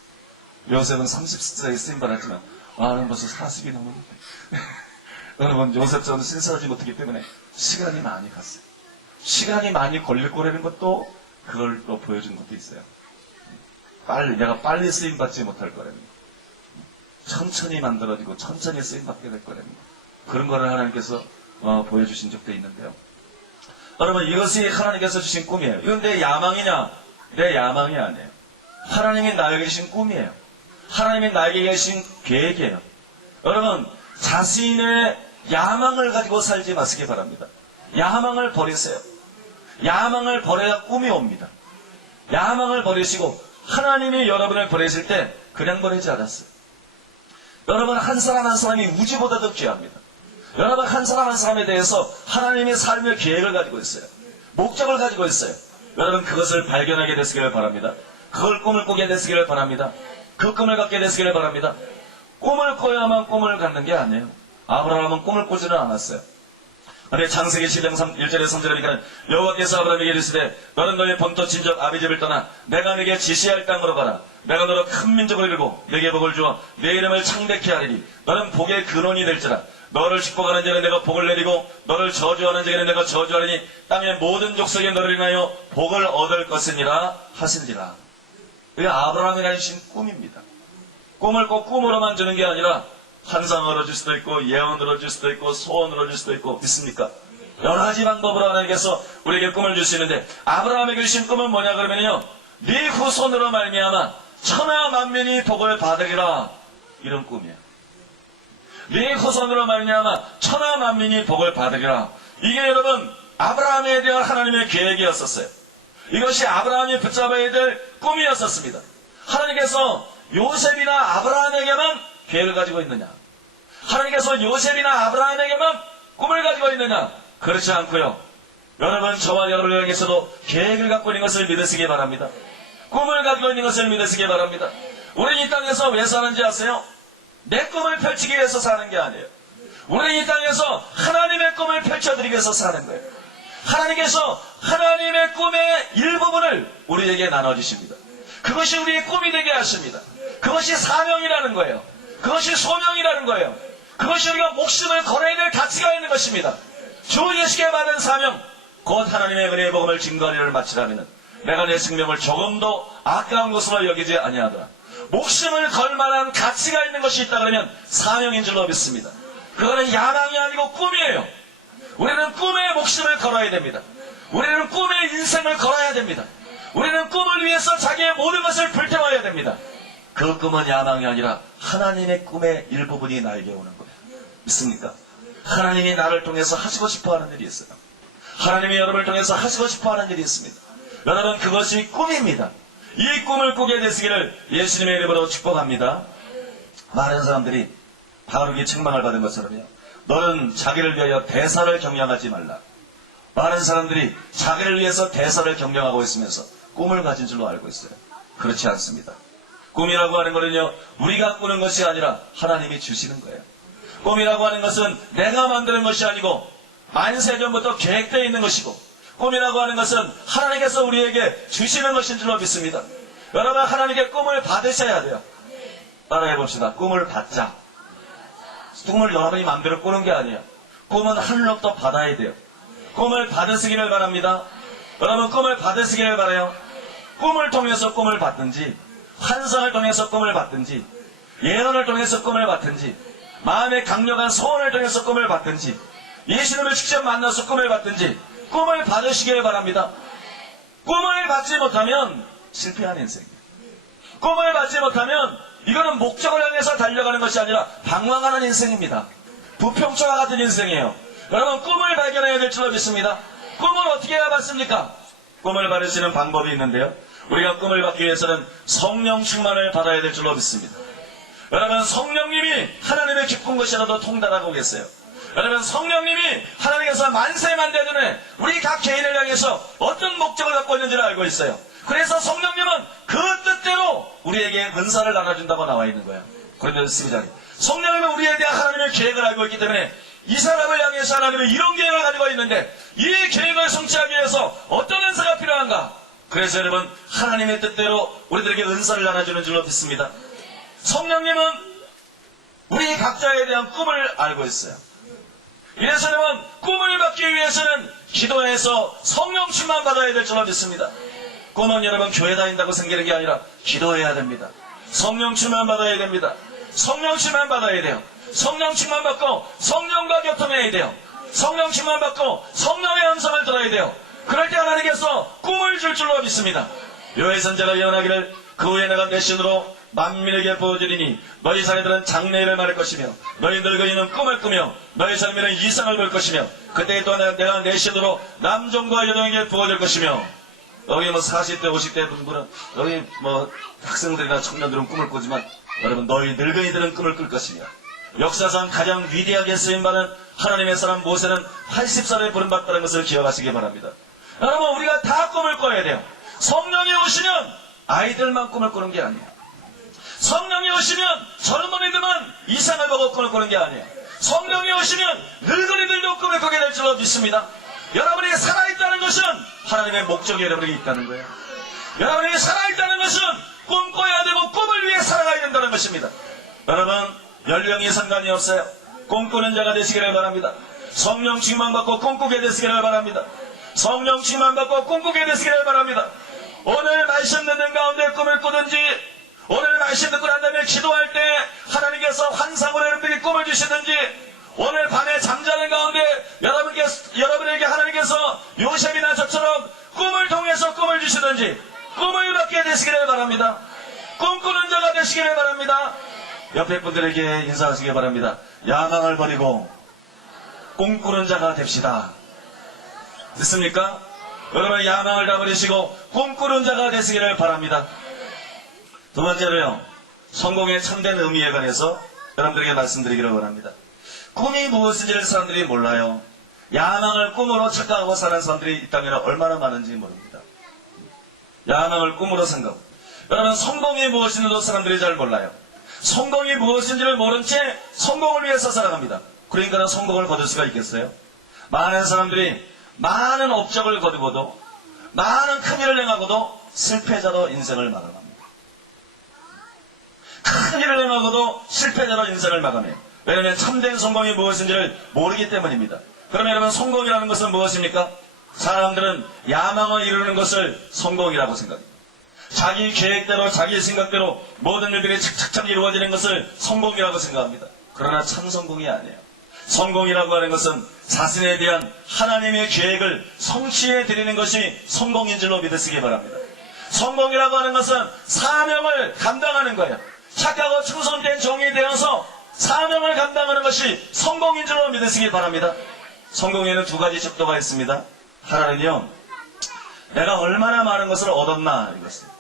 요셉은 30세에 쓰임받았지만 나는 벌써 40이 넘었는데 여러분 요셉은 신실하지 못했기 때문에 시간이 많이 갔어요. 시간이 많이 걸릴 거라는 것도 그걸 또 보여준 것도 있어요. 내가 빨리 쓰임받지 못할 거라는 거. 천천히 만들어지고 천천히 쓰임받게 될 거라는 거. 그런 거를 하나님께서 보여주신 적도 있는데요. 여러분 이것이 하나님께서 주신 꿈이에요. 이건 내 야망이냐? 내 야망이 아니에요. 하나님이 나에게 주신 꿈이에요. 하나님이 나에게 계신 계획이에요. 여러분 자신의 야망을 가지고 살지 마시기 바랍니다. 야망을 버리세요. 야망을 버려야 꿈이 옵니다. 야망을 버리시고 하나님이 여러분을 버리실 때 그냥 버리지 않았어요. 여러분 한 사람 한 사람이 우주보다 더 귀합니다. 여러분 한 사람 한 사람에 대해서 하나님의 삶의 계획을 가지고 있어요. 목적을 가지고 있어요. 여러분 그것을 발견하게 되시기를 바랍니다. 그걸 꿈을 꾸게 되시기를 바랍니다. 그 꿈을 갖게 되시기를 바랍니다. 꿈을 꿔야만 꿈을 갖는 게 아니에요. 아브라함은 꿈을 꾸지는 않았어요. 근데 창세기 10장 1절에 3절에 보니까 여호와께서 아브라함에게 이르시되 너는 너의 본토 친족 아비집을 떠나 내가 네게 지시할 땅으로 가라. 내가 너로 큰 민족을 이루고 네게 복을 주어 네 이름을 창대케 하리니 너는 복의 근원이 될지라. 너를 축복하는 자는 내가 복을 내리고 너를 저주하는 자에게는 내가 저주하리니 땅의 모든 족속에 너를 인하여 복을 얻을 것이니라 하신지라. 이게 아브라함이 가진 꿈입니다. 꿈을 꼭 꿈으로만 주는 게 아니라 환상으로 줄 수도 있고 예언으로 줄 수도 있고 소원으로 줄 수도 있고 있습니까? 여러 가지 방법으로 하나님께서 우리에게 꿈을 주시는데 아브라함에게 주신 꿈은 뭐냐 그러면요, 네 후손으로 말미암아 천하 만민이 복을 받으리라. 이런 꿈이에요. 네 후손으로 말미암아 천하 만민이 복을 받으리라. 이게 여러분 아브라함에 대한 하나님의 계획이었었어요. 이것이 아브라함이 붙잡아야 될 꿈이었었습니다. 하나님께서 요셉이나 아브라함에게만 계획을 가지고 있느냐? 하나님께서 요셉이나 아브라함에게만 꿈을 가지고 있느냐? 그렇지 않고요. 여러분 저와 여러분을 향해서도 계획을 갖고 있는 것을 믿으시기 바랍니다. 꿈을 가지고 있는 것을 믿으시기 바랍니다. 우리는 이 땅에서 왜 사는지 아세요? 내 꿈을 펼치기 위해서 사는 게 아니에요. 우리는 이 땅에서 하나님의 꿈을 펼쳐드리기 위해서 사는 거예요. 하나님께서 하나님의 꿈의 일부분을 우리에게 나눠주십니다. 그것이 우리의 꿈이 되게 하십니다. 그것이 사명이라는 거예요. 그것이 소명이라는 거예요. 그것이 우리가 목숨을 걸어야 될 가치가 있는 것입니다. 주 예수께 받은 사명, 곧 하나님의 은혜의 복음을 증거하는 일을 마치라면 내가 내 생명을 조금도 아까운 것으로 여기지 아니하더라. 목숨을 걸 만한 가치가 있는 것이 있다 그러면 사명인 줄로 믿습니다. 그거는 야망이 아니고 꿈이에요. 우리는 꿈에 목숨을 걸어야 됩니다. 우리는 꿈에 인생을 걸어야 됩니다. 우리는 꿈을 위해서 자기의 모든 것을 불태워야 됩니다. 그 꿈은 야망이 아니라 하나님의 꿈의 일부분이 나에게 오는 거예요. 믿습니까? 하나님이 나를 통해서 하시고 싶어하는 일이 있어요. 하나님이 여러분을 통해서 하시고 싶어하는 일이 있습니다. 여러분 그것이 꿈입니다. 이 꿈을 꾸게 되시기를 예수님의 이름으로 축복합니다. 많은 사람들이 바르게 책망을 받은 것처럼요, 너는 자기를 위하여 대사를 경영하지 말라. 많은 사람들이 자기를 위해서 대사를 경영하고 있으면서 꿈을 가진 줄로 알고 있어요. 그렇지 않습니다. 꿈이라고 하는 것은요, 우리가 꾸는 것이 아니라 하나님이 주시는 거예요. 꿈이라고 하는 것은 내가 만드는 것이 아니고 만세전부터 계획되어 있는 것이고, 꿈이라고 하는 것은 하나님께서 우리에게 주시는 것인 줄로 믿습니다. 여러분 하나님께 꿈을 받으셔야 돼요. 따라해 봅시다. 꿈을 받자. 꿈을 여러분이 마음대로 꾸는 게 아니에요. 꿈은 하늘로부터 받아야 돼요. 꿈을 받으시기를 바랍니다. 여러분 꿈을 받으시기를 바라요. 꿈을 통해서 꿈을 받든지, 환상을 통해서 꿈을 받든지, 예언을 통해서 꿈을 받든지, 마음의 강력한 소원을 통해서 꿈을 받든지, 예수님을 직접 만나서 꿈을 받든지 꿈을 받으시기를 바랍니다. 꿈을 받지 못하면 실패한 인생이에요. 꿈을 받지 못하면 이거는 목적을 향해서 달려가는 것이 아니라 방황하는 인생입니다. 부평초와 같은 인생이에요. 여러분 꿈을 발견해야 될 줄로 믿습니다. 꿈을 어떻게 해야 받습니까? 꿈을 받으시는 방법이 있는데요, 우리가 꿈을 받기 위해서는 성령 충만을 받아야 될 줄로 믿습니다. 여러분 성령님이 하나님의 기쁜 것이라도 통달하고 계세요. 여러분 성령님이 하나님께서 만세만대 전에 우리 각 개인을 향해서 어떤 목적을 갖고 있는지를 알고 있어요. 그래서 성령님은 그 뜻대로 우리에게 은사를 나눠준다고 나와 있는 거예요. 고린도서 12장에 성령님은 우리에 대한 하나님의 계획을 알고 있기 때문에 이 사람을 향해서 하나님은 이런 계획을 가지고 있는데 이 계획을 성취하기 위해서 어떤 은사가 필요한가? 그래서 여러분 하나님의 뜻대로 우리들에게 은사를 나눠주는 줄로 믿습니다. 성령님은 우리 각자에 대한 꿈을 알고 있어요. 이래서 여러분 꿈을 받기 위해서는 기도해서 성령 충만 받아야 될 줄로 믿습니다. 꿈은 여러분 교회 다닌다고 생기는 게 아니라 기도해야 됩니다. 성령 충만 받아야 됩니다. 성령 충만 받아야 돼요. 성령 충만 받고 성령과 교통해야 돼요. 성령 충만 받고 성령의 음성을 들어야 돼요. 그럴 때 하나님께서 꿈을 줄 줄로 믿습니다. 요엘 선지자가 예언하기를 그 후에 내가 내 신으로 만민에게 보여주리니 너희 자녀들은 장래일을 말할 것이며 너희 늙은이는 꿈을 꾸며 너희 젊은이는 이상을 볼 것이며 그때 또 내가 내 신으로 남종과 여종에게 부어줄 것이며 여기 40대 50대 분들은 여기 학생들이나 청년들은 꿈을 꾸지만 여러분 너희 늙은이들은 꿈을 꿀 것이며 역사상 가장 위대하게 쓰임받은 하나님의 사람 모세는 80살에 부름받다는 것을 기억하시기 바랍니다. 여러분 우리가 다 꿈을 꿔야 돼요. 성령이 오시면 아이들만 꿈을 꾸는 게 아니에요. 성령이 오시면 젊은이들만 이상을 보고 꿈을 꾸는 게 아니에요. 성령이 오시면 늙은이들도 꿈을 꾸게 될 줄로 믿습니다. 여러분이 살아있다는 것은 하나님의 목적이 여러분에게 있다는 거예요. 여러분이 살아있다는 것은 꿈꿔야 되고 꿈을 위해 살아가야 된다는 것입니다. 여러분 연령이 상관이 없어요. 꿈꾸는 자가 되시기를 바랍니다. 성령 충만받고 꿈꾸게 되시기를 바랍니다. 성령 충만받고 꿈꾸게 되시기를 바랍니다. 오늘 말씀 듣는 가운데 꿈을 꾸든지 오늘 말씀 듣고 난 다음에 기도할 때 하나님께서 환상으로 여러분들에게 꿈을 주시든지 오늘 밤에 잠자는 가운데 여러분에게 하나님께서 요셉이나 저처럼 꿈을 통해서 꿈을 주시든지 꿈을 받게 되시기를 바랍니다. 꿈꾸는 자가 되시기를 바랍니다. 옆에 분들에게 인사하시기 바랍니다. 야망을 버리고 꿈꾸는 자가 됩시다. 듣습니까? 여러분 야망을 다 버리시고 꿈꾸는 자가 되시기를 바랍니다. 두 번째로요, 성공의 참된 의미에 관해서 여러분들에게 말씀드리기를 원합니다. 꿈이 무엇인지를 사람들이 몰라요. 야망을 꿈으로 착각하고 사는 사람들이 이 땅에 얼마나 많은지 모릅니다. 야망을 꿈으로 생각. 여러분 성공이 무엇인지도 사람들이 잘 몰라요. 성공이 무엇인지를 모른 채 성공을 위해서 살아갑니다. 그러니까 성공을 거둘 수가 있겠어요? 많은 사람들이 많은 업적을 거두고도 많은 큰 일을 행하고도 실패자로 인생을 마감합니다. 큰 일을 행하고도 실패자로 인생을 마감해요. 왜냐하면 참된 성공이 무엇인지를 모르기 때문입니다. 그러면 여러분 성공이라는 것은 무엇입니까? 사람들은 야망을 이루는 것을 성공이라고 생각합니다. 자기 계획대로 자기 생각대로 모든 일들이 착착착 이루어지는 것을 성공이라고 생각합니다. 그러나 참 성공이 아니에요. 성공이라고 하는 것은 자신에 대한 하나님의 계획을 성취해 드리는 것이 성공인 줄로 믿으시기 바랍니다. 성공이라고 하는 것은 사명을 감당하는 거예요. 착하고 충성된 종이 되어서 사명을 감당하는 것이 성공인 줄로 믿으시기 바랍니다. 성공에는 두 가지 척도가 있습니다. 하나는요, 내가 얼마나 많은 것을 얻었나 이것입니다.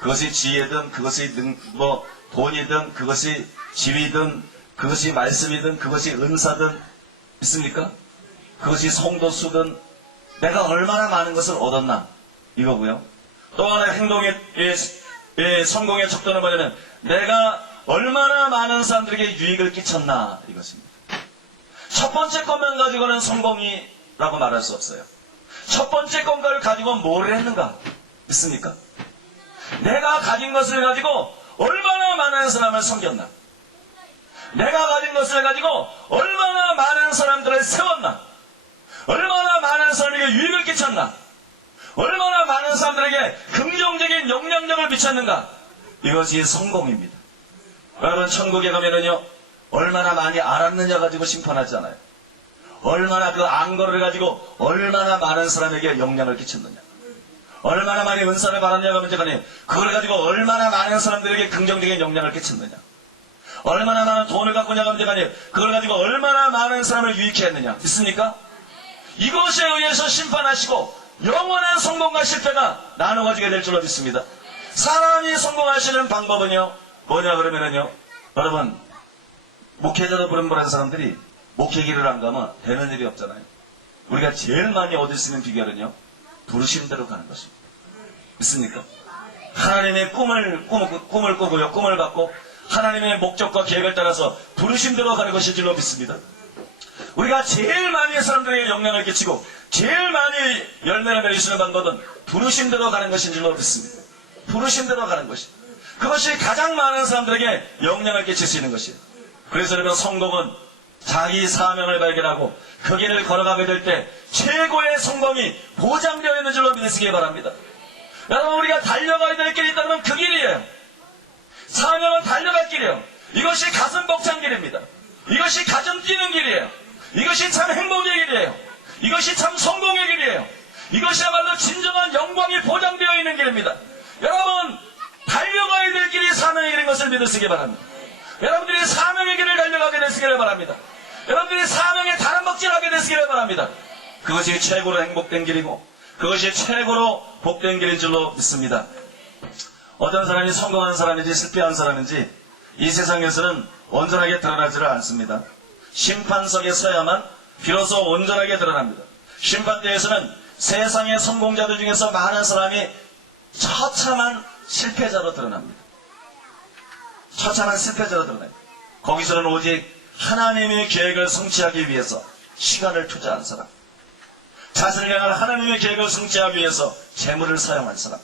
그것이 지혜든 그것이 돈이든 그것이 지위든 그것이 말씀이든 그것이 은사든 있습니까? 그것이 성도수든 내가 얼마나 많은 것을 얻었나 이거고요. 또 하나 행동의 성공의 척도는 뭐냐면 내가 얼마나 많은 사람들에게 유익을 끼쳤나 이것입니다. 첫 번째 것만 가지고는 성공이라고 말할 수 없어요. 첫 번째 것을 가지고 뭘 했는가 믿습니까? 내가 가진 것을 가지고 얼마나 많은 사람을 섬겼나? 내가 가진 것을 가지고 얼마나 많은 사람들을 세웠나? 얼마나 많은 사람에게 유익을 끼쳤나? 얼마나 많은 사람들에게 긍정적인 영향력을 미쳤는가? 이것이 성공입니다. 여러분 천국에 가면은요, 얼마나 많이 알았느냐 가지고 심판하잖아요. 얼마나 그 안거를 가지고 얼마나 많은 사람에게 영향을 끼쳤느냐, 얼마나 많이 은사를 받았냐가 문제가 아니에요. 그걸 가지고 얼마나 많은 사람들에게 긍정적인 영향을 끼쳤느냐, 얼마나 많은 돈을 갖고냐가 문제가 아니에요. 그걸 가지고 얼마나 많은 사람을 유익해 했느냐. 있습니까? 이것에 의해서 심판하시고 영원한 성공과 실패가 나눠가지게 될 줄로 믿습니다. 사람이 성공하시는 방법은요 뭐냐 그러면은요, 여러분 목회자로 부름받은 사람들이 목회기를 안 가면 되는 일이 없잖아요. 우리가 제일 많이 얻을 수 있는 비결은요, 부르신 대로 가는 것입니다. 믿습니까? 하나님의 꿈을 꾸고요, 꿈을 받고 하나님의 목적과 계획을 따라서 부르신 대로 가는 것일 줄로 믿습니다. 우리가 제일 많이 사람들에게 영향을 끼치고 제일 많이 열매를 맺을 수 있는 방법은 부르신 대로 가는 것인 줄로 믿습니다. 부르신 대로 가는 것입니다. 그것이 가장 많은 사람들에게 영향을 끼칠 수 있는 것이에요. 그래서 여러분 성공은 자기 사명을 발견하고 그 길을 걸어가게 될 때 최고의 성공이 보장되어 있는 줄로 믿으시기 바랍니다. 여러분 우리가 달려가야 될 길이 있다면 그 길이에요. 사명은 달려갈 길이에요. 이것이 가슴 벅찬 길입니다. 이것이 가슴 뛰는 길이에요. 이것이 참 행복의 길이에요. 이것이 참 성공의 길이에요. 이것이야말로 진정한 영광이 보장되어 있는 길입니다. 여러분 달려가야 될 길이 사명의 길인 것을 믿으시기 바랍니다. 여러분들이 사명의 길을 달려가게 되시기를 바랍니다. 여러분들이 사명에 다른 먹질하게 되시기를 바랍니다. 그것이 최고로 행복된 길이고 그것이 최고로 복된 길인 줄로 믿습니다. 어떤 사람이 성공한 사람인지 실패한 사람인지 이 세상에서는 온전하게 드러나지를 않습니다. 심판석에 서야만 비로소 온전하게 드러납니다. 심판대에서는 세상의 성공자들 중에서 많은 사람이 처참한 실패자로 드러납니다. 처참한 실패자로 드러납니다. 거기서는 오직 하나님의 계획을 성취하기 위해서 시간을 투자한 사람, 자신을 향한 하나님의 계획을 성취하기 위해서 재물을 사용한 사람,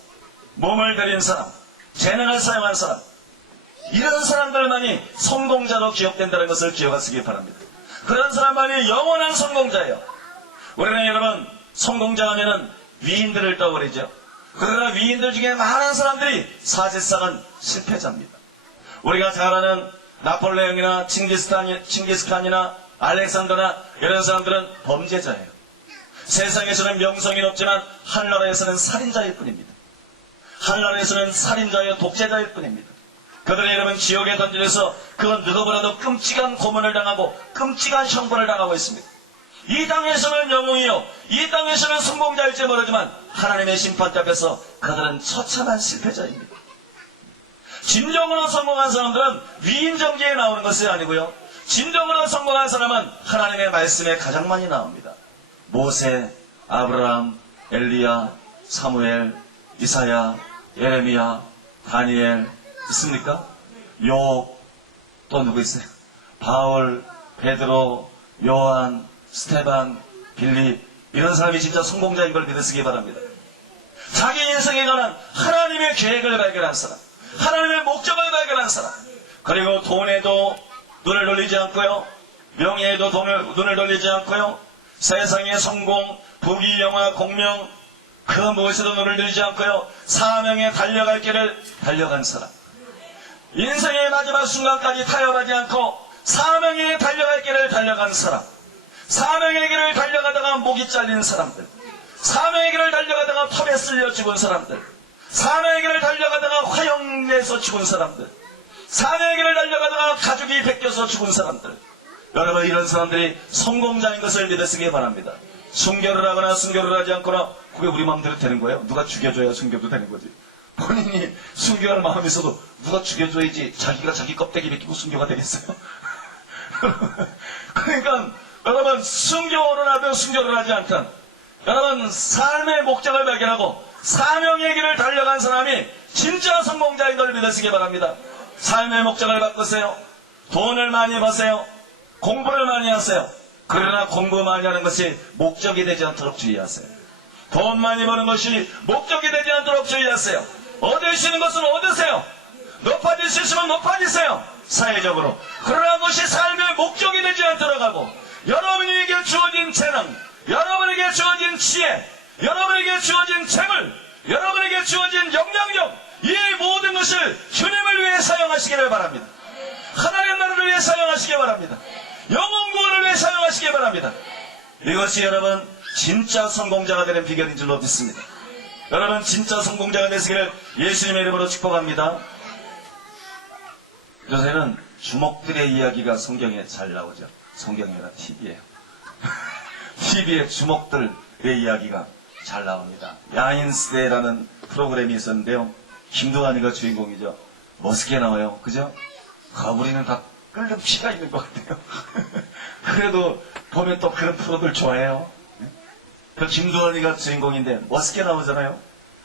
몸을 들인 사람, 재능을 사용한 사람, 이런 사람들만이 성공자로 기억된다는 것을 기억하시기 바랍니다. 그런 사람만이 영원한 성공자예요. 우리는 여러분 성공자 하면은 위인들을 떠버리죠. 그러나 위인들 중에 많은 사람들이 사실상은 실패자입니다. 우리가 잘 아는 나폴레옹이나 칭기스칸이나 알렉산더나 이런 사람들은 범죄자예요. 세상에서는 명성이 높지만 하늘나라에서는 살인자일 뿐입니다. 하늘나라에서는 살인자여 독재자일 뿐입니다. 그들은 여러분 지옥에 던져져서 그건 누구보다도 끔찍한 고문을 당하고 끔찍한 형벌을 당하고 있습니다. 이 땅에서는 영웅이요, 이 땅에서는 성공자일지 모르지만 하나님의 심판대 앞에서 그들은 처참한 실패자입니다. 진정으로 성공한 사람들은 위인정계에 나오는 것이 아니고요, 진정으로 성공한 사람은 하나님의 말씀에 가장 많이 나옵니다. 모세, 아브라함, 엘리야, 사무엘, 이사야, 예레미야, 다니엘 있습니까? 욥, 또 누구 있어요? 바울, 베드로, 요한, 스테반, 빌립, 이런 사람이 진짜 성공자인 걸 믿으시기 바랍니다. 자기 인생에 관한 하나님의 계획을 발견한 사람, 하나님의 목적을 발견한 사람, 그리고 돈에도 눈을 돌리지 않고요, 명예에도 눈을 돌리지 않고요, 세상의 성공, 부귀, 영화, 공명, 그 무엇에도 눈을 들이지 않고요, 사명에 달려갈 길을 달려간 사람, 인생의 마지막 순간까지 타협하지 않고 사명에 달려갈 길을 달려간 사람, 사명의 길을 달려가다가 목이 잘린 사람들, 사명의 길을 달려가다가 톱에 쓸려 죽은 사람들, 사명의 길을 달려가다가 화형내서 죽은 사람들, 사명의 길을 달려가다가 가족이 베껴서 죽은 사람들, 여러분 이런 사람들이 성공자인 것을 믿으시기 바랍니다. 순교를 하거나 순교를 하지 않거나 그게 우리 마음대로 되는 거예요? 누가 죽여줘야 순교도 되는 거지. 본인이 순교할 마음이 있어도 누가 죽여줘야지 자기가 자기 껍데기 벗기고 순교가 되겠어요? 그러니까 여러분 순교를 하든 순교를 하지 않든 여러분 삶의 목적을 발견하고 사명의 길을 달려간 사람이 진짜 성공자인 걸 믿으시기 바랍니다. 삶의 목적을 바꾸세요. 돈을 많이 버세요. 공부를 많이 하세요. 그러나 공부 많이 하는 것이 목적이 되지 않도록 주의하세요. 돈 많이 버는 것이 목적이 되지 않도록 주의하세요. 얻을 수 있는 것은 얻으세요. 높아질 수 있으면 높아지세요. 사회적으로. 그러나 그것이 삶의 목적이 되지 않도록 하고 여러분에게 주어진 재능, 여러분에게 주어진 지혜, 여러분에게 주어진 재물, 여러분에게 주어진 영향력, 이 모든 것을 주님을 위해 사용하시기를 바랍니다. 하나님 나라를 위해 사용하시기 바랍니다. 영혼 구원을 위해 사용하시기 바랍니다. 이것이 여러분 진짜 성공자가 되는 비결인 줄로 믿습니다. 여러분 진짜 성공자가 되시기를 예수님의 이름으로 축복합니다. 요새는 주먹들의 이야기가 성경에 잘 나오죠. 성경이 아니라 TV에요. TV에 주먹들의 이야기가 잘 나옵니다. 야인시대라는 프로그램이 있었는데요. 김두한이가 주인공이죠. 멋있게 나와요. 그죠? 우리는 다 끓는 피가 있는 것 같아요. 그래도 보면 또 그런 프로들 좋아해요. 그 김두한이가 주인공인데 멋있게 나오잖아요.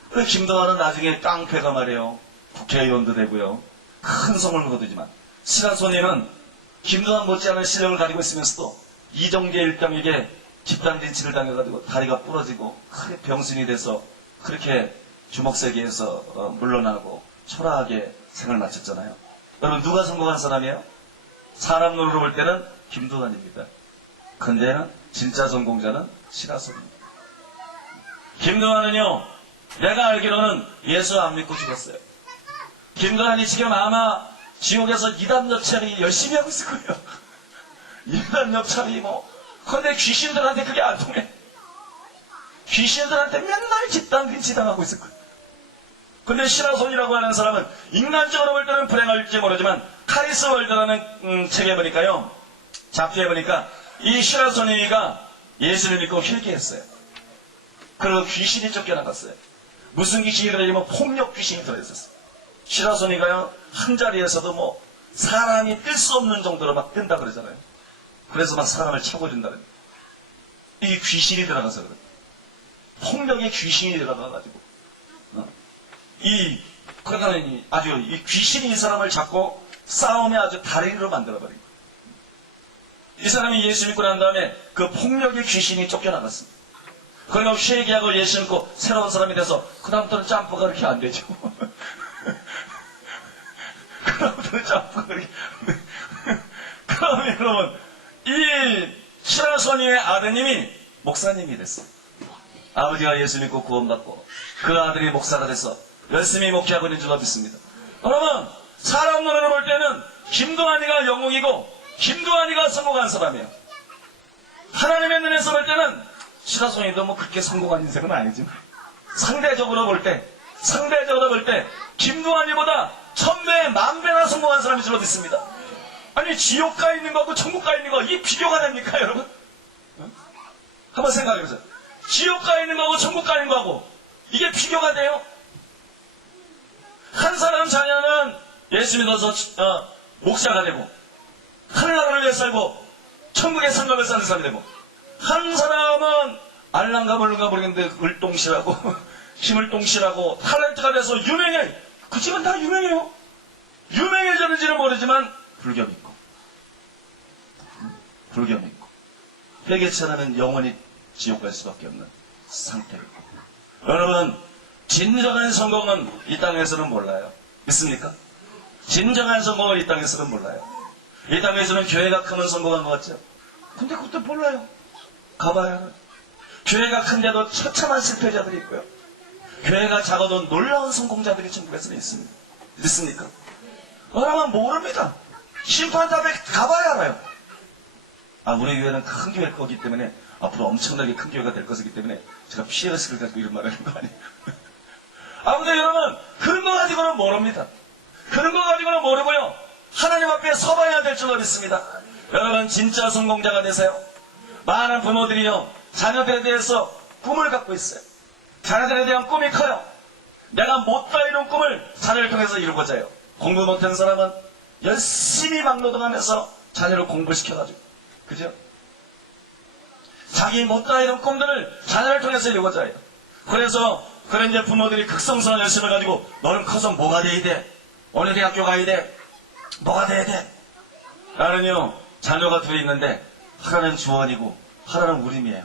그 김두한은 나중에 깡패가 말이에요. 국회의원도 되고요. 큰 성을 거두지만 신하손이는 김두한 못지않은 실력을 가지고 있으면서도 이정계 일당에게 집단 린치를 당해가지고 다리가 부러지고 크게 병신이 돼서 그렇게 주먹세계에서 물러나고 초라하게 생을 마쳤잖아요. 여러분 누가 성공한 사람이에요? 사람 눈으로 볼 때는 김두한입니다. 근데 진짜 성공자는 신하손입니다. 김두한은요, 내가 알기로는 예수 안 믿고 죽었어요. 김두한이 지금 아마 지옥에서 이단역 처리 열심히 하고 있을 거예요. 이단역 처리 근데 귀신들한테 그게 안 통해. 귀신들한테 맨날 집단 린치 당하고 있을 거예요. 근데 시라손이라고 하는 사람은 인간적으로 볼 때는 불행할지 모르지만 카리스 월드라는 책에 보니까요, 잡지에 보니까 이 시라손이가 예수를 믿고 회개했어요. 그리고 귀신이 쫓겨나갔어요. 무슨 귀신이 들어있냐면 폭력 귀신이 들어있었어요. 시라손이가요, 한 자리에서도 뭐 사람이 뜰 수 없는 정도로 막 뜬다 그러잖아요. 그래서 막 사람을 차고 이른다는 거예요. 이 귀신이 들어가서 그래요. 폭력의 귀신이 들어가가지고 그러니까 아주 이 귀신이 이 사람을 잡고 싸움에 아주 달인으로 만들어버린 거예요. 이 사람이 예수 믿고 난 다음에 그 폭력의 귀신이 쫓겨나갔습니다. 그러니까 회개하고 예수 믿고 새로운 사람이 돼서 그 다음부터는 점프가 그렇게 안 되죠. 그 다음부터는 점프가 그렇게 안 돼. 그러면 여러분, 이 시라소니의 아드님이 목사님이 됐어요. 아버지가 예수 믿고 구원받고 그 아들이 목사가 돼서 열심히 목회하고 있는 줄로 믿습니다. 여러분, 사람 눈으로 볼 때는 김도환이가 영웅이고 김도환이가 성공한 사람이에요. 하나님의 눈에서 볼 때는 시라소니도 뭐 그렇게 성공한 인생은 아니지만 상대적으로 볼 때 김도환이보다 1000배, 10,000배나 성공한 사람인 줄로 믿습니다. 아니, 지옥 가 있는 거하고 천국 가 있는 거, 이게 비교가 됩니까, 여러분? 한번 생각해보세요. 지옥 가 있는 거하고 천국 가 있는 거하고 이게 비교가 돼요? 한 사람 자녀는 예수 믿어서 목사가 되고 하늘나라를 위해 살고 천국의 성곽을 사는 사람이 되고, 한 사람은 알랑가 모른가 모르겠는데 을동씨라고 힘을동씨라고 탤런트가 돼서 유명해. 그 집은 다 유명해요. 유명해졌는지는 모르지만 불교 믿고 회개치 않으면 영원히 지옥 갈 수밖에 없는 상태고, 여러분, 진정한 성공은 이 땅에서는 몰라요. 믿습니까? 진정한 성공은 이 땅에서는 몰라요. 이 땅에서는 교회가 크면 성공한 것 같죠? 근데 그것도 몰라요. 가봐요. 교회가 큰데도 처참한 실패자들이 있고요, 교회가 작아도 놀라운 성공자들이 천국에서는 있습니다. 믿습니까? 여러분, 모릅니다. 심판탑에 가봐야 알아요. 우리 교회는 큰 교회일 거기 때문에 앞으로 엄청나게 큰 교회가 될 것이기 때문에 제가 피해를 가지고 이런 말을 하는 거 아니에요. 아무튼 여러분, 그런 거 가지고는 모릅니다. 그런 거 가지고는 모르고요, 하나님 앞에 서봐야 될 줄로 믿습니다. 여러분, 진짜 성공자가 되세요. 많은 부모들이요, 자녀들에 대해서 꿈을 갖고 있어요. 자녀들에 대한 꿈이 커요. 내가 못다 이룬 꿈을 자녀를 통해서 이루고자 해요. 공부 못하는 사람은 열심히 막노동하면서 자녀를 공부시켜가지고, 그죠? 자기 못다 이룬 꿈들을 자녀를 통해서 이루고자 해요. 그래서 그런 이제 부모들이 극성스러운 열심을 가지고 너는 커서 뭐가 돼야 돼? 어느 대학교 가야 돼? 뭐가 돼야 돼? 나는요, 자녀가 둘이 있는데 하나는 주원이고 하나는 우림이에요.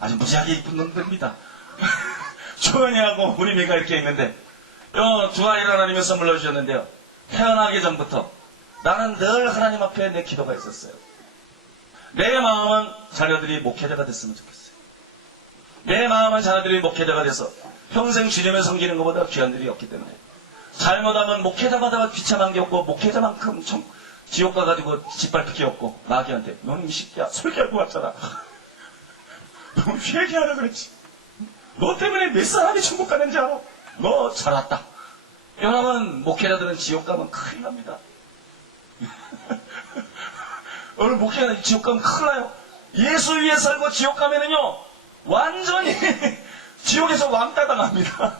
아주 무지하게 이쁜 놈들입니다. 주원이하고 우림이가 이렇게 있는데 두 아이를 하나님이 선물로 주셨는데요, 태어나기 전부터 나는 늘 하나님 앞에 내 기도가 있었어요. 내 마음은 자녀들이 목회자가 됐으면 좋겠어요. 내 마음은 자녀들이 목회자가 돼서 평생 주님을 섬기는 것보다 귀한 일이 없기 때문에, 잘못하면 목회자마다 비참한 게 없고 목회자만큼 지옥 가가지고 짓밟힐 게 없고, 마귀한테 너는 이 새끼야 설교하고 왔잖아. 너무 회개하라 그랬지. 너 때문에 몇 사람이 천국 가는지 알아? 너 잘 왔다. 여러분, 목회자들은 지옥 가면 큰일 납니다. 오늘 목회자 지옥 가면 큰일 나요. 예수 위에 살고 지옥 가면은요, 완전히 지옥에서 왕따 당합니다.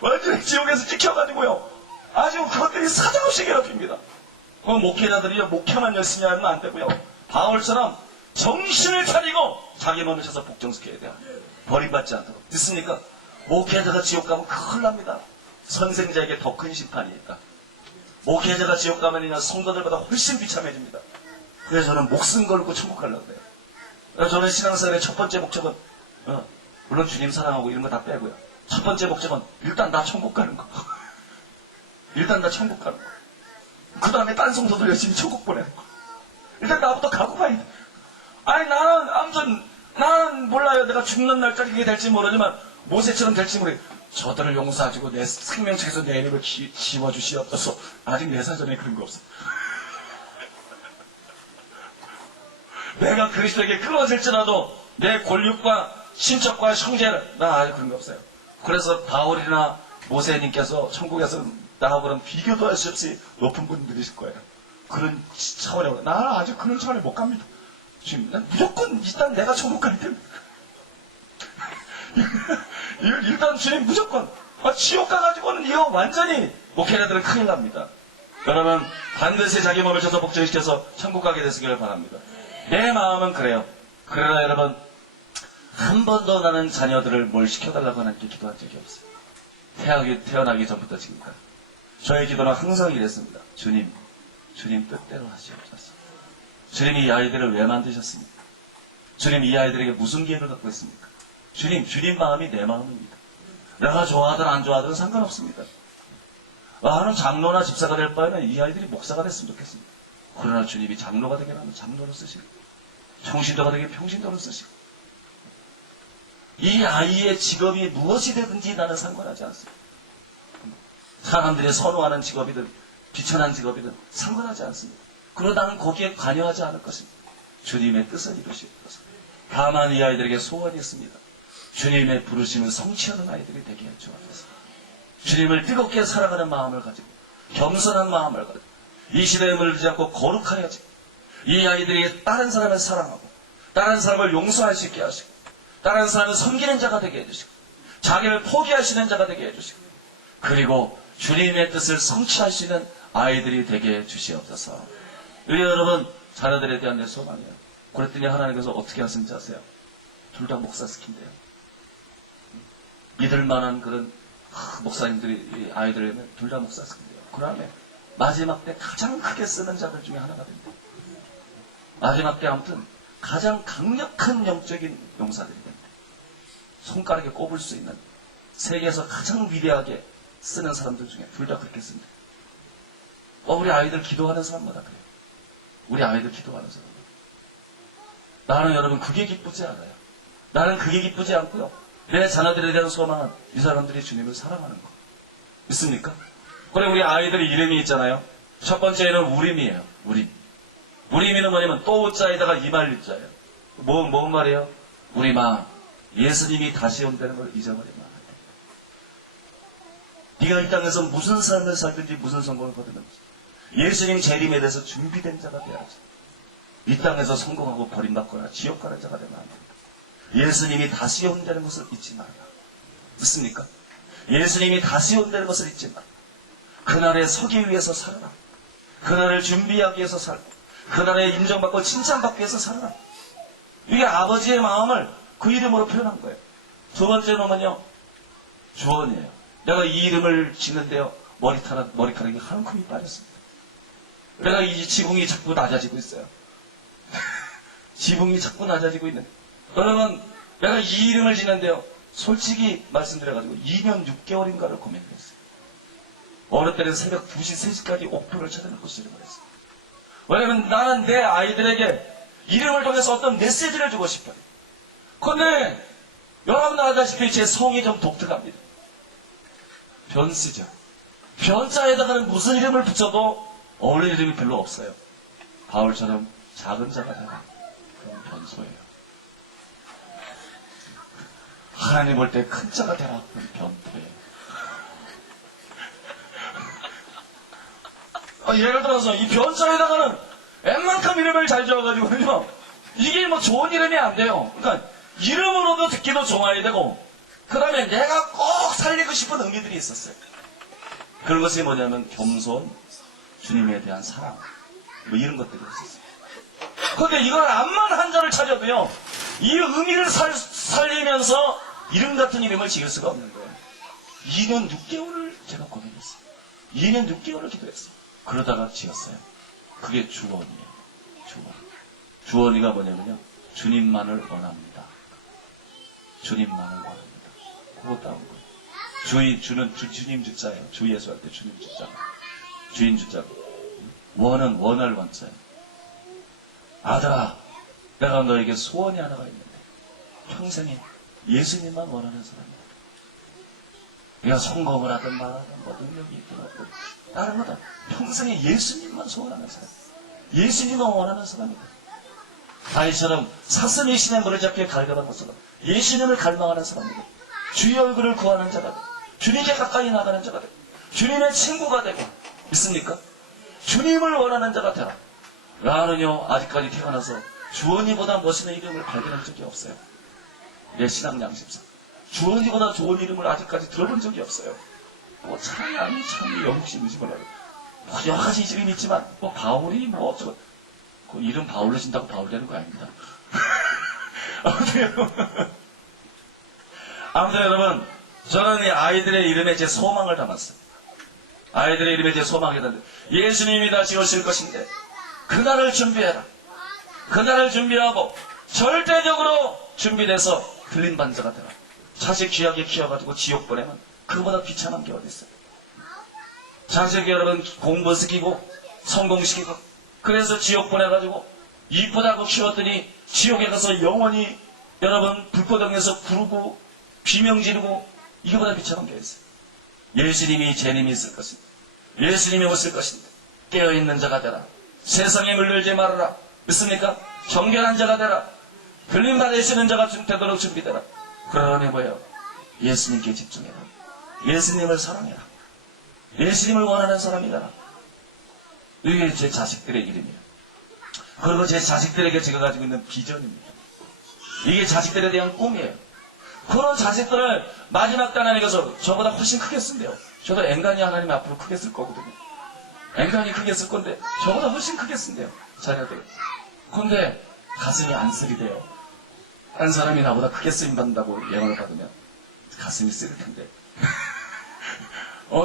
완전히 지옥에서 찍혀가지고요, 아주 그것들이 사정없이 괴롭힙니다. 목회자들이요, 목회만 열심히 하면 안 되고요, 바울처럼 정신을 차리고 자기 몸을 쳐서 복종시켜야 돼요. 버림받지 않도록. 듣습니까? 목회자가 지옥 가면 큰일 납니다. 선생자에게 더 큰 심판이 있다. 목회자가 지옥 가면 성도들보다 훨씬 비참해집니다. 그래서 저는 목숨 걸고 천국 가려고 그래요. 그래서 저는 신앙생활의 첫 번째 목적은, 물론 주님 사랑하고 이런 거 다 빼고요, 첫 번째 목적은 일단 나 천국 가는 거. 일단 나 천국 가는 거. 그 다음에 딴 성도들 열심히 천국 보내는 거. 일단 나부터 가고 가야 돼. 아니, 나는 몰라요. 내가 죽는 날까지 그게 될지 모르지만 모세처럼 될지 모르겠어요. 저들을 용서하시고 내 생명책에서 내 이름을 지워주시옵소서. 아직 내 사전에 그런 거 없어. 내가 그리스도에게 끊어질지라도 내 권력과 신적과 형제를, 나 아직 그런 거 없어요. 그래서 바울이나 모세님께서 천국에서 나하고는 비교도 할 수 없이 높은 분들이실 거예요. 그런 차원에, 나는 아직 그런 차원에 못 갑니다. 주님, 난 무조건 일단 내가 천국 가야 됩니다. 일단 주님 무조건, 지옥 가가지고는 이거 완전히 목회자들은 큰일 납니다. 여러분, 반드시 자기 몸을 쳐서 복종시켜서 천국 가게 되시기를 바랍니다. 내 마음은 그래요. 그러나 여러분, 한 번도 나는 자녀들을 뭘 시켜달라고 하나님께 기도한 적이 없어요. 태어나기 전부터 지금까지. 저의 기도는 항상 이랬습니다. 주님 뜻대로 하시옵소서. 주님이 이 아이들을 왜 만드셨습니까? 주님 이 아이들에게 무슨 기회를 갖고 있습니까? 주님 마음이 내 마음입니다. 내가 좋아하든 안 좋아하든 상관없습니다. 나는 장로나 집사가 될 바에는 이 아이들이 목사가 됐으면 좋겠습니다. 그러나 주님이 장로가 되게 하면 장로를 쓰시고, 평신도가 되게 평신도를 쓰시고, 이 아이의 직업이 무엇이 되든지 나는 상관하지 않습니다. 사람들이 선호하는 직업이든 비천한 직업이든 상관하지 않습니다. 그러나 나는 거기에 관여하지 않을 것입니다. 주님의 뜻을 이루시옵소서. 다만 이 아이들에게 소원이 있습니다. 주님의 부르심을 성취하는 아이들이 되게 해 주옵소서. 주님을 뜨겁게 사랑하는 마음을 가지고, 겸손한 마음을 가지고, 이 시대에 물들지 않고 거룩하여지, 이 아이들이 다른 사람을 사랑하고, 다른 사람을 용서할 수 있게 하시고, 다른 사람을 섬기는 자가 되게 해주시고, 자기를 포기하시는 자가 되게 해주시고, 그리고 주님의 뜻을 성취할 수 있는 아이들이 되게 해주시옵소서. 우리 여러분, 자녀들에 대한 내 소망이에요. 그랬더니 하나님께서 어떻게 하시는지 아세요? 둘 다 목사 시킨대요. 믿을 만한 그런 목사님들이 아이들에는 둘 다 목사 시킨대요. 그 다음에 마지막 때 가장 크게 쓰는 자들 중에 하나가 된대요. 마지막 때 아무튼 가장 강력한 영적인 용사들이 된대요. 손가락에 꼽을 수 있는 세계에서 가장 위대하게 쓰는 사람들 중에 둘 다 그렇게 쓴대요. 우리 아이들 기도하는 사람마다 그래요. 우리 아이들 기도하는 사람. 나는 여러분 그게 기쁘지 않아요. 나는 그게 기쁘지 않고요. 내 자녀들에 대한 소망은 이 사람들이 주님을 사랑하는 거. 믿습니까? 그래 우리 아이들의 이름이 있잖아요. 첫 번째는 우림이에요. 우림. 우림이는 뭐냐면 또우자에다가 이말리자예요. 뭔 말이에요? 우림아, 예수님이 다시 온다는 걸 잊어버리면 안 돼. 네가 이 땅에서 무슨 삶을 살든지 무슨 성공을 거두든지 예수님 재림에 대해서 준비된 자가 되어야지. 이 땅에서 성공하고 버림받거나 지옥 가는 자가 되면 안 됩니다. 예수님이 다시 온다는 것을 잊지 말라. 믿습니까? 예수님이 다시 온다는 것을 잊지 말라. 그날에 서기 위해서 살아라. 그날을 준비하기 위해서 살고 그날에 인정받고 칭찬받기 위해서 살아라. 이게 아버지의 마음을 그 이름으로 표현한 거예요. 두 번째는 주원이에요. 내가 이 이름을 짓는데요. 머리카락이 한 큼이 빠졌습니다. 내가 이 지붕이 자꾸 낮아지고 있어요. 지붕이 자꾸 낮아지고 있는. 여러분, 내가 이 이름을 짓는데요. 솔직히 말씀드려가지고 2년 6개월인가를 고민했어요. 어느 때는 새벽 2시, 3시까지 옥표를 찾아놓고 수련을 했어요. 왜냐면 나는 내 아이들에게 이름을 통해서 어떤 메시지를 주고 싶어요. 그런데 여러분 알다시피 제 성이 좀 독특합니다. 변씨죠. 변자에다가는 무슨 이름을 붙여도 어울리는 이름이 별로 없어요. 바울처럼 작은 자가 되라. 그건 변소예요. 하나님 볼 때 큰 자가 되라. 그건 변토예요. 예를 들어서 이 변자에다가는 웬만큼 이름을 잘 지어가지고는요. 이게 좋은 이름이 안 돼요. 그러니까 이름으로도 듣기도 좋아야 되고 그 다음에 내가 꼭 살리고 싶은 의미들이 있었어요. 그런 것이 뭐냐면 겸손, 주님에 대한 사랑 이런 것들이 있었어요. 그런데 이걸 암만 한자를 찾아도요. 이 의미를 살리면서 이름 같은 이름을 지을 수가 없는 거예요. 2년 6개월을 제가 고민했어요. 2년 6개월을 기도했어요. 그러다가 지었어요. 그게 주원이에요. 주원. 주원이가 뭐냐면요. 주님만을 원합니다. 주님만을 원합니다. 그거 따온 거예요. 주는 주님 주자예요. 주 예수 할 때 주님 주자. 주인 주자고. 원은 원할 원자예요. 아들아, 내가 너에게 소원이 하나가 있는데 평생에 예수님만 원하는 사람이다. 네가 성공을 하든 말하든 능력이 있든 없든 다른 거다. 평생에 예수님만 소원하는 사람. 예수님만 원하는 사람이다. 다윗처럼 사슴이 신의 물을 잡기에 갈급한 것처럼 예수님을 갈망하는 사람이다. 주의 얼굴을 구하는 자가 되고 주님께 가까이 나가는 자가 되고 주님의 친구가 되고 있습니까? 주님을 원하는 자가 되라. 나는요 아직까지 태어나서 주원이보다 멋있는 이름을 발견한 적이 없어요. 내 신앙 양심상 주원이보다 좋은 이름을 아직까지 들어본 적이 없어요. 뭐 찬양이 참 영국식 의심을 하고 뭐 여러 가지 이름이 있지만 뭐 바울이 뭐 어쩌고 그 이름 바울로 신다고 바울 되는 거 아닙니다. 아무튼 여러분 저는 이 아이들의 이름에 제 소망을 담았어요. 아이들의 이름에 제 소망을 담았는데 예수님이 다시 오실 것인데 그날을 준비해라. 그날을 준비하고 절대적으로 준비돼서 들린 반자가 되라. 자식 귀하게 키워가지고 지옥 보내면 그보다 비참한 게 어디 있어요. 자식 여러분 공부시키고 성공시키고 그래서 지옥 보내가지고 이쁘다고 키웠더니 지옥에 가서 영원히 여러분 불꽃덩에서 구르고 비명 지르고 이거보다 비참한 게 있어요. 예수님이 재림이 있을 것입니다. 예수님이 오실 것인데 깨어있는 자가 되라. 세상에 물들지 말아라. 믿습니까? 정결한 자가 되라. 들림 받으시는 자가 되도록 준비되라. 그러니 뭐예요? 예수님께 집중해라. 예수님을 사랑해라. 예수님을 원하는 사람이 되라. 이게 제 자식들의 이름이에요. 그리고 제 자식들에게 제가 가지고 있는 비전입니다. 이게 자식들에 대한 꿈이에요. 그런 자식들을 마지막 때 하나님께서 저보다 훨씬 크게 쓴대요. 저도 앵간히 하나님 앞으로 크게 쓸 거거든요. 앵간히 크게 쓸 건데 저보다 훨씬 크게 쓴대요. 자녀들. 근데 가슴이 안 쓰리대요. 한 사람이 나보다 크게 쓰임받는다고 예언을 받으면 가슴이 쓰릴 텐데.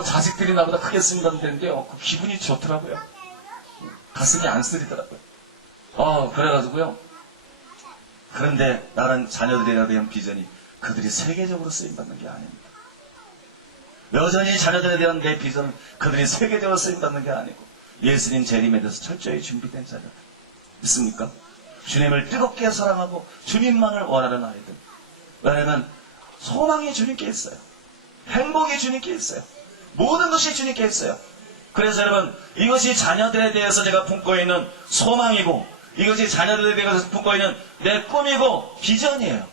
자식들이 나보다 크게 쓰임받는다는데요. 그 기분이 좋더라고요. 가슴이 안 쓰리더라고요. 그래가지고요. 그런데 나는 자녀들에 대한 비전이 그들이 세계적으로 쓰임받는 게 아닙니다. 여전히 자녀들에 대한 내 비전은 그들이 세계적으로 쓰임받는 게 아니고 예수님 재림에 대해서 철저히 준비된 자녀들. 있습니까? 주님을 뜨겁게 사랑하고 주님만을 원하는 아이들. 왜냐하면 소망이 주님께 있어요. 행복이 주님께 있어요. 모든 것이 주님께 있어요. 그래서 여러분 이것이 자녀들에 대해서 제가 품고 있는 소망이고 이것이 자녀들에 대해서 품고 있는 내 꿈이고 비전이에요.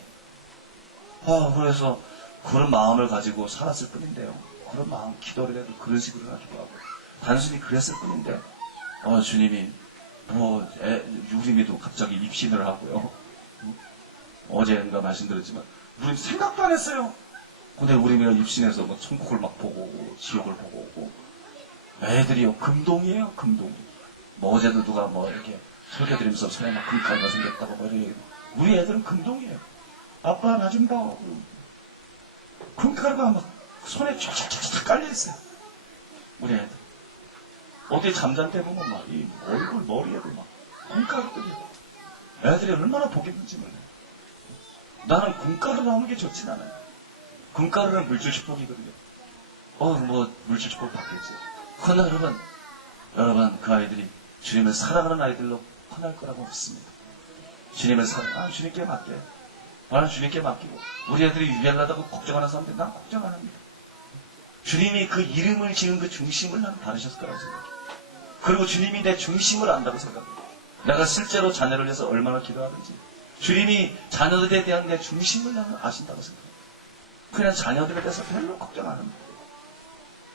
그래서 그런 마음을 가지고 살았을 뿐인데요. 그런 마음 기도를 해도 그런 식으로 하기도 하고 단순히 그랬을 뿐인데 주님이 유림이도 갑자기 입신을 하고요. 어제인가 말씀드렸지만 우리 생각도 안 했어요. 근데 우리가 입신해서 뭐 천국을 막 보고 오고 지옥을 보고 오고 애들이요 금동이에요. 금동. 뭐 어제도 누가 뭐 이렇게 설교 드리면서 손에 막 금가루가 생겼다고 뭐 이렇게 우리 애들은 금동이에요. 아빠 나 좀 봐. 금가루가 막 손에 쫙쫙쫙 깔려있어요. 우리 애들. 어디 잠잘 때 보면 막 이 얼굴 머리에도 막 금가루들이 애들이 얼마나 보겠는지 몰라요. 나는 금가루 나오는 게 좋진 않아요. 금가루는 물질 축복이거든요. 뭐 물질 축복 받겠지. 그러나 여러분 그 아이들이 주님을 사랑하는 아이들로 커날 거라고 믿습니다. 주님을 주님께 맡게. 나는 주님께 맡기고 우리 애들이 유별나다고 걱정하는 사람들 난 걱정 안 합니다. 주님이 그 이름을 지은 그 중심을 나는 다루셨을 거라고 생각해요. 그리고 주님이 내 중심을 안다고 생각해요. 내가 실제로 자녀를 위해서 얼마나 기도하든지 주님이 자녀들에 대한 내 중심을 나는 아신다고 생각해요. 그냥 자녀들에 대해서 별로 걱정 안 합니다.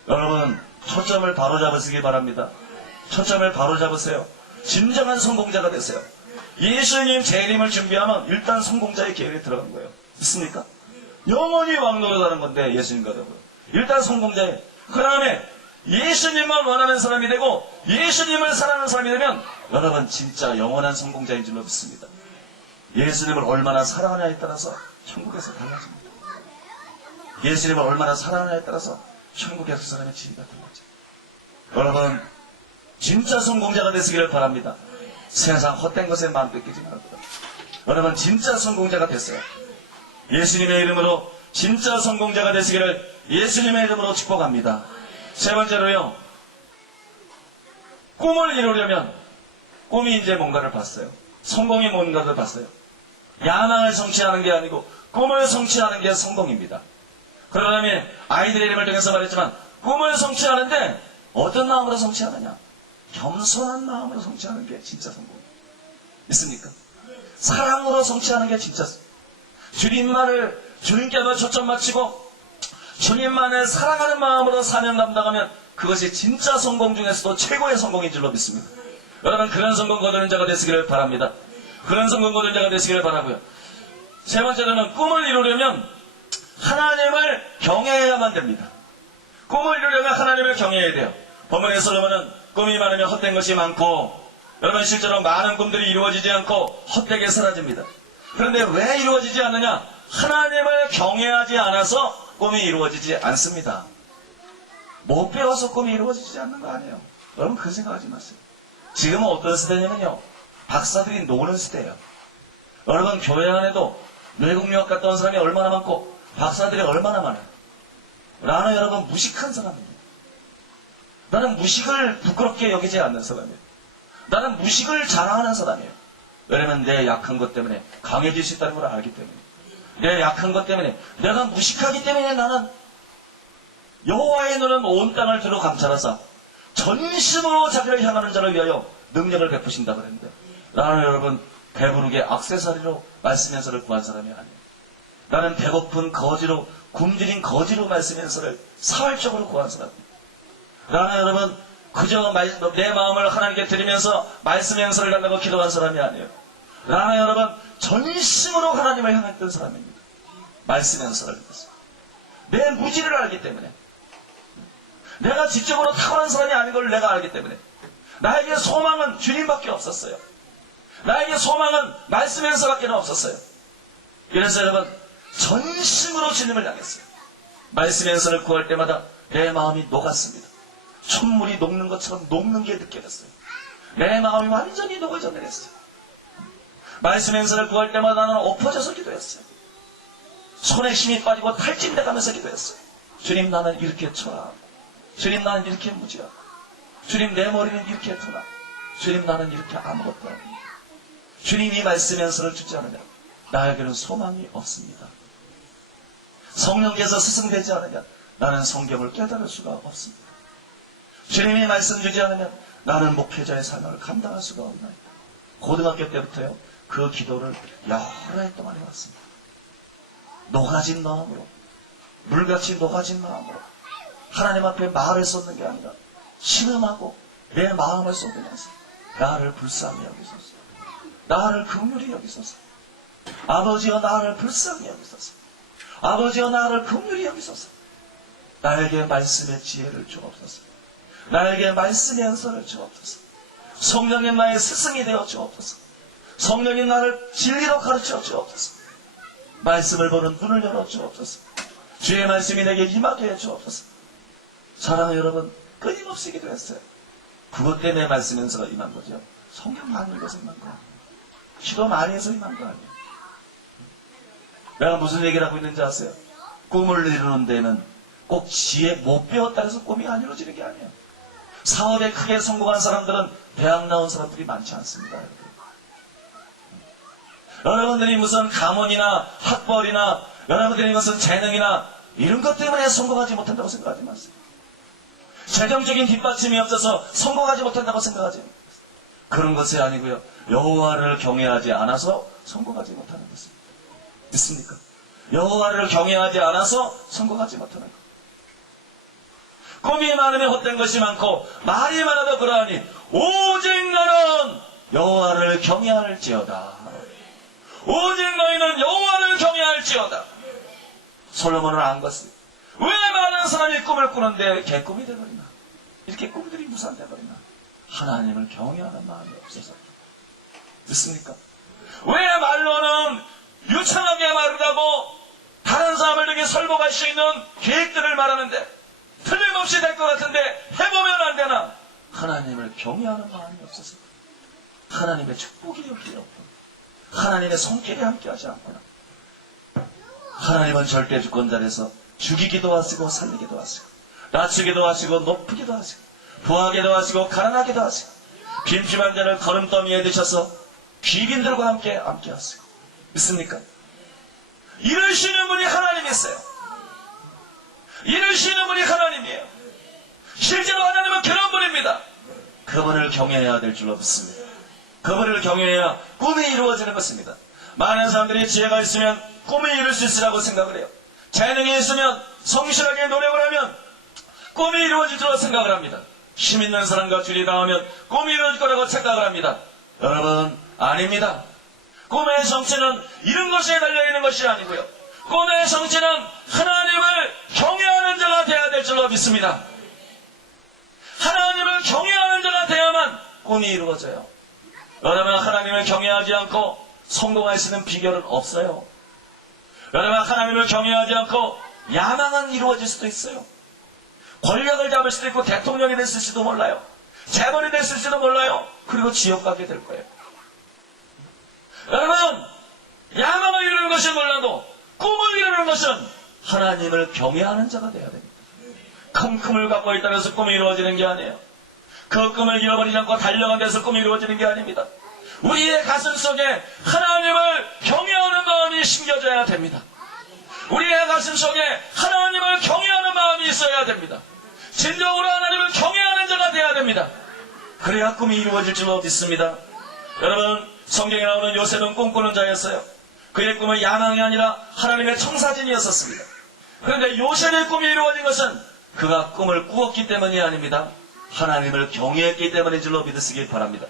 여러분 초점을 바로 잡으시기 바랍니다. 초점을 바로 잡으세요. 진정한 성공자가 되세요. 예수님 재림을 준비하면 일단 성공자의 계획에 들어간 거예요. 믿습니까? 영원히 왕노릇하는 건데 예수님과 더불어 일단 성공자예요. 그 다음에 예수님만 원하는 사람이 되고 예수님을 사랑하는 사람이 되면 여러분 진짜 영원한 성공자인 줄로 믿습니다. 예수님을 얼마나 사랑하냐에 따라서 천국에서 달라집니다. 예수님을 얼마나 사랑하냐에 따라서 천국에서 사람의 지위가 달라집니다. 여러분 진짜 성공자가 되시기를 바랍니다. 세상 헛된 것에 마음 뺏기지 말고 여러분 진짜 성공자가 됐어요. 예수님의 이름으로 진짜 성공자가 되시기를 예수님의 이름으로 축복합니다. 세 번째로요. 꿈을 이루려면 꿈이 이제 뭔가를 봤어요. 성공이 뭔가를 봤어요. 야망을 성취하는 게 아니고 꿈을 성취하는 게 성공입니다. 그러려면 아이들의 이름을 통해서 말했지만 꿈을 성취하는데 어떤 마음으로 성취하느냐? 겸손한 마음으로 성취하는 게 진짜 성공입니다. 있습니까? 사랑으로 성취하는 게 진짜 주님만을 주님께만 초점 맞추고 주님만을 사랑하는 마음으로 사명 감당하면 그것이 진짜 성공 중에서도 최고의 성공인 줄로 믿습니다. 여러분, 그런 성공 거두는 자가 되시기를 바랍니다. 그런 성공 거두는 자가 되시기를 바라고요. 세 번째로는 꿈을 이루려면 하나님을 경외해야만 됩니다. 꿈을 이루려면 하나님을 경외해야 돼요. 본문의 솔로몬은 꿈이 많으면 헛된 것이 많고, 여러분 실제로 많은 꿈들이 이루어지지 않고 헛되게 사라집니다. 그런데 왜 이루어지지 않느냐? 하나님을 경외하지 않아서 꿈이 이루어지지 않습니다. 못 배워서 꿈이 이루어지지 않는 거 아니에요. 여러분 그 생각하지 마세요. 지금은 어떤 시대냐면요, 박사들이 노는 시대예요. 여러분 교회 안에도 외국 유학 갔다 온 사람이 얼마나 많고 박사들이 얼마나 많아요. 나는 여러분 무식한 사람입니다. 나는 무식을 부끄럽게 여기지 않는 사람이에요. 나는 무식을 자랑하는 사람이에요. 왜냐면 내 약한 것 때문에 강해질 수 있다는 걸 알기 때문에, 내 약한 것 때문에, 내가 무식하기 때문에 나는 여호와의 눈은 온 땅을 두루 감찰하사 전심으로 자기를 향하는 자를 위하여 능력을 베푸신다 그랬는데, 나는 여러분 배부르게 액세서리로 말씀 연설을 구한 사람이 아니에요. 나는 배고픈 거지로, 굶주린 거지로 말씀 연설을 사활적으로 구한 사람이에요. 나는 여러분 그저 내 마음을 하나님께 드리면서 말씀 연설을 달라고 기도한 사람이 아니에요. 나는 여러분 전심으로 하나님을 향했던 사람입니다. 말씀 연설을 했어요. 내 무지를 알기 때문에, 내가 지적으로 탁월한 사람이 아닌 걸 내가 알기 때문에, 나에게 소망은 주님밖에 없었어요. 나에게 소망은 말씀 연설밖에 없었어요. 그래서 여러분 전심으로 주님을 향했어요. 말씀 연설을 구할 때마다 내 마음이 녹았습니다. 촛물이 녹는 것처럼 녹는 게 느껴졌어요. 내 마음이 완전히 녹아져 내렸어요. 말씀 연설을 구할 때마다 나는 엎어져서 기도했어요. 손에 힘이 빠지고 탈진돼 가면서 기도했어요. 주님, 나는 이렇게 초라하고, 주님, 나는 이렇게 무지하고, 주님, 내 머리는 이렇게 두나, 주님, 나는 이렇게 아무것도 아닙니다. 주님이 말씀 연설을 주지 않으면 나에게는 소망이 없습니다. 성령께서 스승되지 않으면 나는 성경을 깨달을 수가 없습니다. 주님이 말씀 주지 않으면 나는 목회자의 삶을 감당할 수가 없나이다. 고등학교 때부터요, 그 기도를 여러 해 동안 해왔습니다. 녹아진 마음으로, 물같이 녹아진 마음으로 하나님 앞에 말을 쏟는 게 아니라 신음하고 내 마음을 쏟으면서 나를 불쌍히 여기소서, 나를 긍휼히 여기소서, 아버지여 나를 불쌍히 여기소서, 아버지여 나를 긍휼히 여기소서, 나에게 말씀의 지혜를 주옵소서, 나에게 말씀의 연설을 주옵소서, 성령님 나의 스승이 되어 주옵소서, 성령님 나를 진리로 가르쳐 주옵소서, 말씀을 보는 눈을 열어 주옵소서, 주의 말씀이 내게 임하게 해 주옵소서. 사랑하는 여러분, 끊임없이 기도했어요. 그것 때문에 말씀 연설가 임한 거죠. 성경 많이 읽어서 임한 거야. 기도 많이 해서 임한 거 아니에요. 내가 무슨 얘기를 하고 있는지 아세요? 꿈을 이루는 데는 꼭 지혜 못 배웠다 해서 꿈이 안 이루어지는 게 아니에요. 사업에 크게 성공한 사람들은 대학 나온 사람들이 많지 않습니다. 여러분들이 무슨 가문이나 학벌이나 여러분들이 무슨 재능이나 이런 것 때문에 성공하지 못한다고 생각하지 마세요. 재정적인 뒷받침이 없어서 성공하지 못한다고 생각하지 마세요. 그런 것이 아니고요, 여호와를 경외하지 않아서 성공하지 못하는 것입니다. 믿습니까? 여호와를 경외하지 않아서 성공하지 못하는 것. 꿈이 많으면 헛된 것이 많고 말이 많아도 그러하니 오직 나는 여호와를 경외할지어다. 오직 너희는 여호와를 경외할지어다. 솔로몬은 안 것을, 왜 많은 사람이 꿈을 꾸는데 개꿈이 되버리나, 이렇게 꿈들이 무산되버리나? 하나님을 경외하는 마음이 없어서. 믿습니까? 왜 말로는 유창하게 말을 하고 다른 사람을 되게 설복할 수 있는 계획들을 말하는데 틀림없이 될 것 같은데 해보면 안 되나? 하나님을 경외하는 마음이 없어서. 하나님의 축복이 여기에 없고, 하나님의 손길이 함께하지 않구나. 하나님은 절대 주권자라서 죽이기도 하시고 살리기도 하시고, 낮추기도 하시고 높이기도 하시고, 부하기도 하시고 가난하기도 하시고, 빈집한 자를 걸음더미에 드셔서 귀빈들과 함께 하시고. 믿습니까? 이러시는 분이 하나님이세요. 이러시는 분이 하나님이에요. 실제로 하나님은 그런 분입니다. 그분을 경외해야 될 줄로 믿습니다. 그분을 경외해야 꿈이 이루어지는 것입니다. 많은 사람들이 지혜가 있으면 꿈을 이룰 수 있으라고 생각을 해요. 재능이 있으면 성실하게 노력을 하면 꿈이 이루어질 줄로 생각을 합니다. 힘 있는 사람과 줄이 닿으면 꿈이 이루어질 거라고 생각을 합니다. 여러분, 아닙니다. 꿈의 성취는 이런 것에 달려있는 것이 아니고요. 꿈의 성취는 하나님을 경외하는 자가 되어야 될 줄로 믿습니다. 하나님을 경외하는 자가 되어야만 꿈이 이루어져요. 여러분, 하나님을 경외하지 않고 성공할 수 있는 비결은 없어요. 여러분, 하나님을 경외하지 않고 야망은 이루어질 수도 있어요. 권력을 잡을 수도 있고 대통령이 됐을지도 몰라요. 재벌이 됐을지도 몰라요. 그리고 지옥 가게 될 거예요. 여러분, 야망을 이루는 것이 몰라도 꿈을 이루는 것은 하나님을 경외하는 자가 되어야 됩니다. 큰 꿈을 갖고 있다고 해서 꿈이 이루어지는 게 아니에요. 그 꿈을 잃어버리지 않고 달려간 데서 꿈이 이루어지는 게 아닙니다. 우리의 가슴 속에 하나님을 경외하는 마음이 심겨져야 됩니다. 우리의 가슴 속에 하나님을 경외하는 마음이 있어야 됩니다. 진정으로 하나님을 경외하는 자가 되어야 됩니다. 그래야 꿈이 이루어질 줄로 믿습니다. 여러분, 성경에 나오는 요셉은 꿈꾸는 자였어요. 그의 꿈은 야망이 아니라 하나님의 청사진이었었습니다. 그런데 요셉의 꿈이 이루어진 것은 그가 꿈을 꾸었기 때문이 아닙니다. 하나님을 경외했기 때문인 줄로 믿으시기 바랍니다.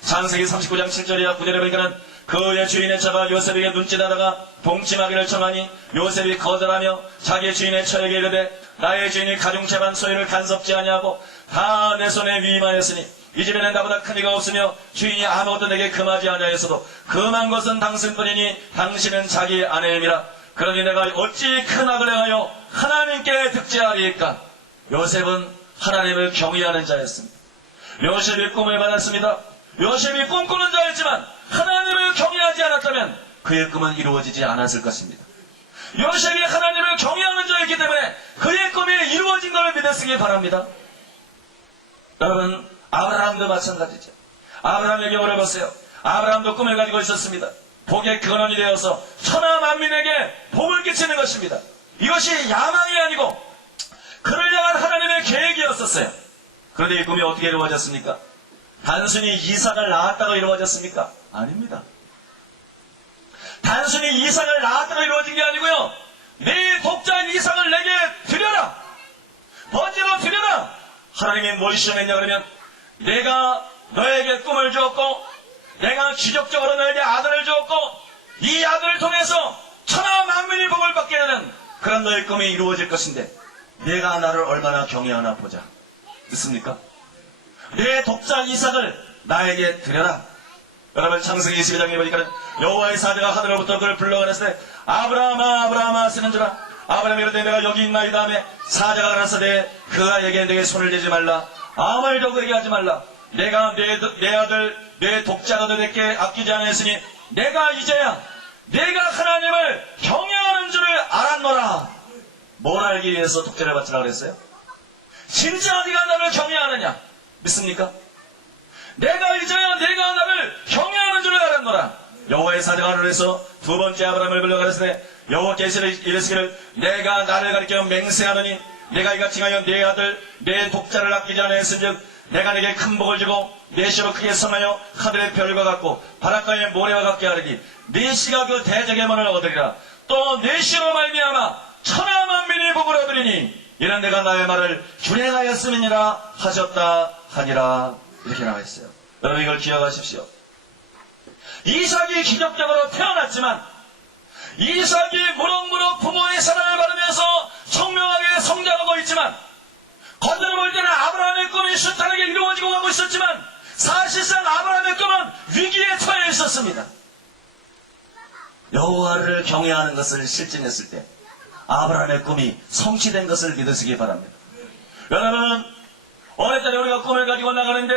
창세기 39장 7절이야 9절에 보니까는 그의 주인의 처가 요셉에게 눈짓하다가 동침하기를 청하니 요셉이 거절하며 자기의 주인의 처에게 이르되 나의 주인이 가중채반 소유를 간섭지 아니하고 다 내 손에 위임하였으니 이 집에는 나보다 큰 이가 없으며 주인이 아무것도 내게 금하지 아니하였어도 금한 것은 당신뿐이니 당신은 자기의 아내임이라. 그러니 내가 어찌 큰 악을 행하여 하나님께 득죄하리이까. 요셉은 하나님을 경외하는 자였습니다. 요셉이 꿈을 받았습니다. 요셉이 꿈꾸는 자였지만 하나님을 경외하지 않았다면 그의 꿈은 이루어지지 않았을 것입니다. 요셉이 하나님을 경외하는 자였기 때문에 그의 꿈이 이루어진 것을 믿으시기 바랍니다. 여러분, 아브라함도 마찬가지죠. 아브라함의 경우를 보세요. 아브라함도 꿈을 가지고 있었습니다. 복의 근원이 되어서 천하 만민에게 복을 끼치는 것입니다. 이것이 야망이 아니고 그를 향한 하나님의 계획이었었어요. 그런데 이 꿈이 어떻게 이루어졌습니까? 단순히 이삭을 낳았다고 이루어졌습니까? 아닙니다. 단순히 이삭을 낳았다고 이루어진 게 아니고요. 네 독자 이삭을 내게 드려라. 번제로 드려라. 하나님이 뭘 시험했냐 그러면 내가 너에게 꿈을 주었고 내가 기적적으로 너에게 아들을 주었고 이 아들을 통해서 천하 만민이 복을 받게 되는 그런 너의 꿈이 이루어질 것인데 내가 나를 얼마나 경외하나 보자. 믿습니까? 내 독자 이삭을 나에게 드려라. 여러분, 창세기 22장에 보니까 여호와의 사자가 하늘로부터 그를 불러가냈을 때 아브라함아 아브라함아 쓰는지라. 아브라함이 이르되 내가 여기 있나이다 하며 사자가 가라사대 그 아이에게 내게 손을 대지 말라. 아무 말도 그에게 하지 말라. 내가 내 아들 내 독자가 너에게 아끼지 않았으니 내가 이제야 내가 하나님을 경외하는 줄을 알았노라. 뭘 알기 위해서 독자를 바치라고 그랬어요? 진짜 네가 나를 경외하느냐? 믿습니까? 내가 이제야 내가 나를 경외하는 줄을 알았노라. 여호와의 사자가 하늘에서 두 번째 아브라함을 불러 가라사대 여호와께서 이르시기를 내가 나를 가리켜 맹세하노니 내가 이같이 하여 내 아들 내 독자를 아끼지 아니하였은즉 내가 내게 큰 복을 주고 내 씨로 크게 성하여 하늘의 별과 같고 바닷가의 모래와 같게 하리니 네 씨가 그 대적의 문을 얻으리라. 또 내 씨로 말미암아 천하 만민이 복을 얻으리니 이는 내가 나의 말을 준행하였음이니라 하셨다 하니라. 이렇게 나와 있어요. 여러분, 이걸 기억하십시오. 이삭이 기적적으로 태어났지만 이삭이 무럭무럭 부모의 사랑을 받으면서 청명하게 성장하고 있지만 겉으로 볼 때는 아브라함의 꿈이 순탄하게 이루어지고 가고 있었지만 사실상 아브라함의 꿈은 위기에 처해 있었습니다. 여호와를 경외하는 것을 실증했을 때 아브라함의 꿈이 성취된 것을 믿으시기 바랍니다. 여러분, 어느 때는 우리가 꿈을 가지고 나가는데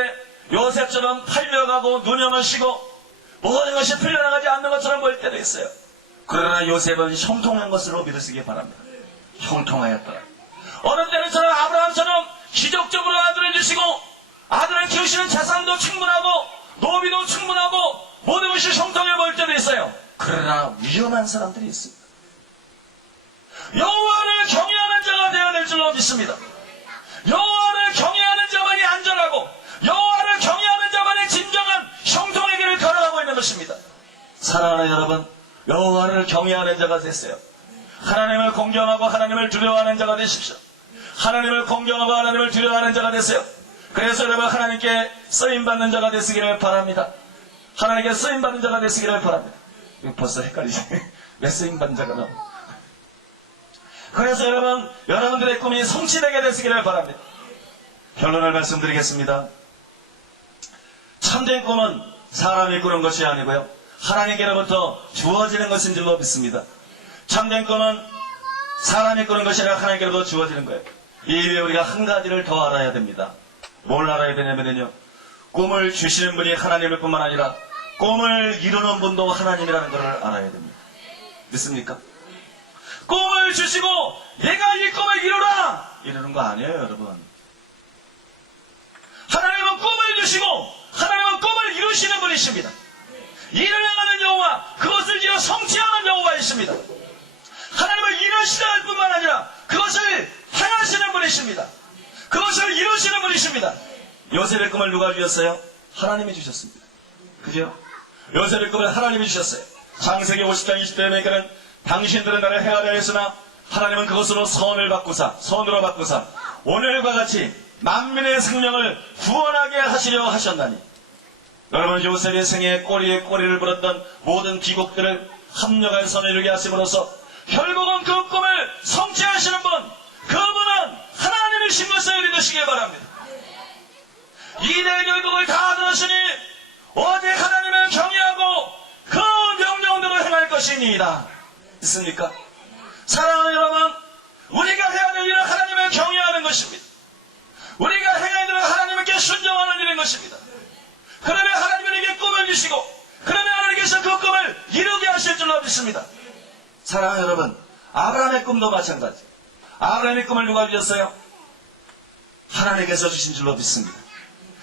요셉처럼 팔려가고 누명을 쉬고 모든 것이 풀려나가지 않는 것처럼 보일 때도 있어요. 그러나 요셉은 형통한 것으로 믿으시기 바랍니다. 형통하였더라. 어느 때는 저는 아브라함처럼 기적적으로 아들을 주시고 아들을 키우시는 재산도 충분하고 노비도 충분하고 모든 것이 형통해 보일 때도 있어요. 그러나 위험한 사람들이 있습니다. 여호와를 경외하는 자가 되어야 될 줄로 믿습니다. 여호와를 경외하는 자만이 안전하고 여호와를 경외하는 자만이 진정한 형통의 길을 걸어가고 있는 것입니다. 사랑하는 여러분, 여호와를 경외하는 자가 되세요. 하나님을 공경하고 하나님을 두려워하는 자가 되십시오. 하나님을 공경하고 하나님을 두려워하는 자가 되세요. 그래서 여러분 하나님께 쓰임받는 자가 되시기를 바랍니다. 하나님께 쓰임받는 자가 되시기를 바랍니다. 이거 벌써 헷갈리지? 왜 쓰임받는 자가 나와? 그래서 여러분, 여러분들의 꿈이 성취되게 되시기를 바랍니다. 결론을 말씀드리겠습니다. 참된 꿈은 사람이 꾸는 것이 아니고요, 하나님께로부터 주어지는 것인 줄로 믿습니다. 참된 꿈은 사람이 꾸는 것이 아니라 하나님께로부터 주어지는 거예요. 이 위에 우리가 한 가지를 더 알아야 됩니다. 뭘 알아야 되냐면요, 꿈을 주시는 분이 하나님일 뿐만 아니라 꿈을 이루는 분도 하나님이라는 것을 알아야 됩니다. 믿습니까? 꿈을 주시고 내가 이 꿈을 이루라! 이러는 거 아니에요, 여러분. 하나님은 꿈을 주시고 하나님은 꿈을 이루시는 분이십니다. 일을 행하는 여호와, 그것을 이루어 성취하는 여호와이십니다. 하나님은 이루시라 할 뿐만 아니라 그것을 행하시는 분이십니다. 그것을 이루시는 분이십니다. 요셉의 꿈을 누가 주셨어요? 하나님이 주셨습니다. 그죠? 요셉의 꿈을 하나님이 주셨어요. 창세기 50장 20절에 보니까는 당신들은 나를 헤아려 했으나 하나님은 그것으로 선으로 바꾸사 오늘과 같이 만민의 생명을 구원하게 하시려 하셨나니. 여러분, 요셉의 생에 꼬리에 꼬리를 물었던 모든 귀국들을 합력한 선을 이루게 하심으로써 결국은 그 꿈을 성취하시는 분, 그분은 하나님이신 것을 믿으시기 바랍니다. 이대 결국을 다 들으시니 오직 하나님을 경외하고 그 명령대로 행할 것이니이다. 있습니까? 사랑하는 여러분, 우리가 해야 될 일은 하나님을 경외하는 것입니다. 우리가 해야 될 일은 하나님께 순종하는 일인 것입니다. 그러면 하나님은 우리에게 꿈을 주시고, 그러면 하나님께서 그 꿈을 이루게 하실 줄로 믿습니다. 사랑하는 여러분, 아브라함의 꿈도 마찬가지. 아브라함의 꿈을 누가 주셨어요? 하나님께서 주신 줄로 믿습니다.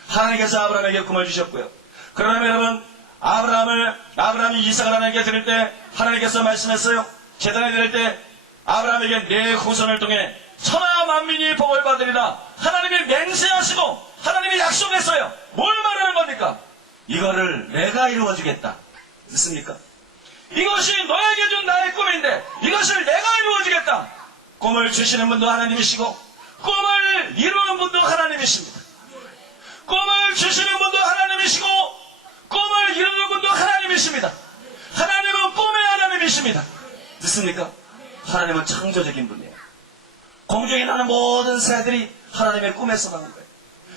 하나님께서 아브라함에게 꿈을 주셨고요. 그러면 여러분, 아브라함이 이삭을 하나님께 드릴 때 하나님께서 말씀했어요. 제단에 드릴 때 아브라함에게 내 후손을 통해 천하 만민이 복을 받으리라 하나님이 맹세하시고 하나님이 약속했어요. 뭘 말하는 겁니까? 이거를 내가 이루어주겠다. 믿습니까? 이것이 너에게 준 나의 꿈인데 이것을 내가 이루어주겠다. 꿈을 주시는 분도 하나님이시고 꿈을 이루는 분도 하나님이십니다. 꿈을 주시는 분도 하나님이시고 꿈을 이루는 분도 하나님이십니다. 하나님은 꿈의 하나님이십니다. 믿습니까? 하나님은 창조적인 분이에요. 공중에 나는 모든 새들이 하나님의 꿈에서 나온 거예요.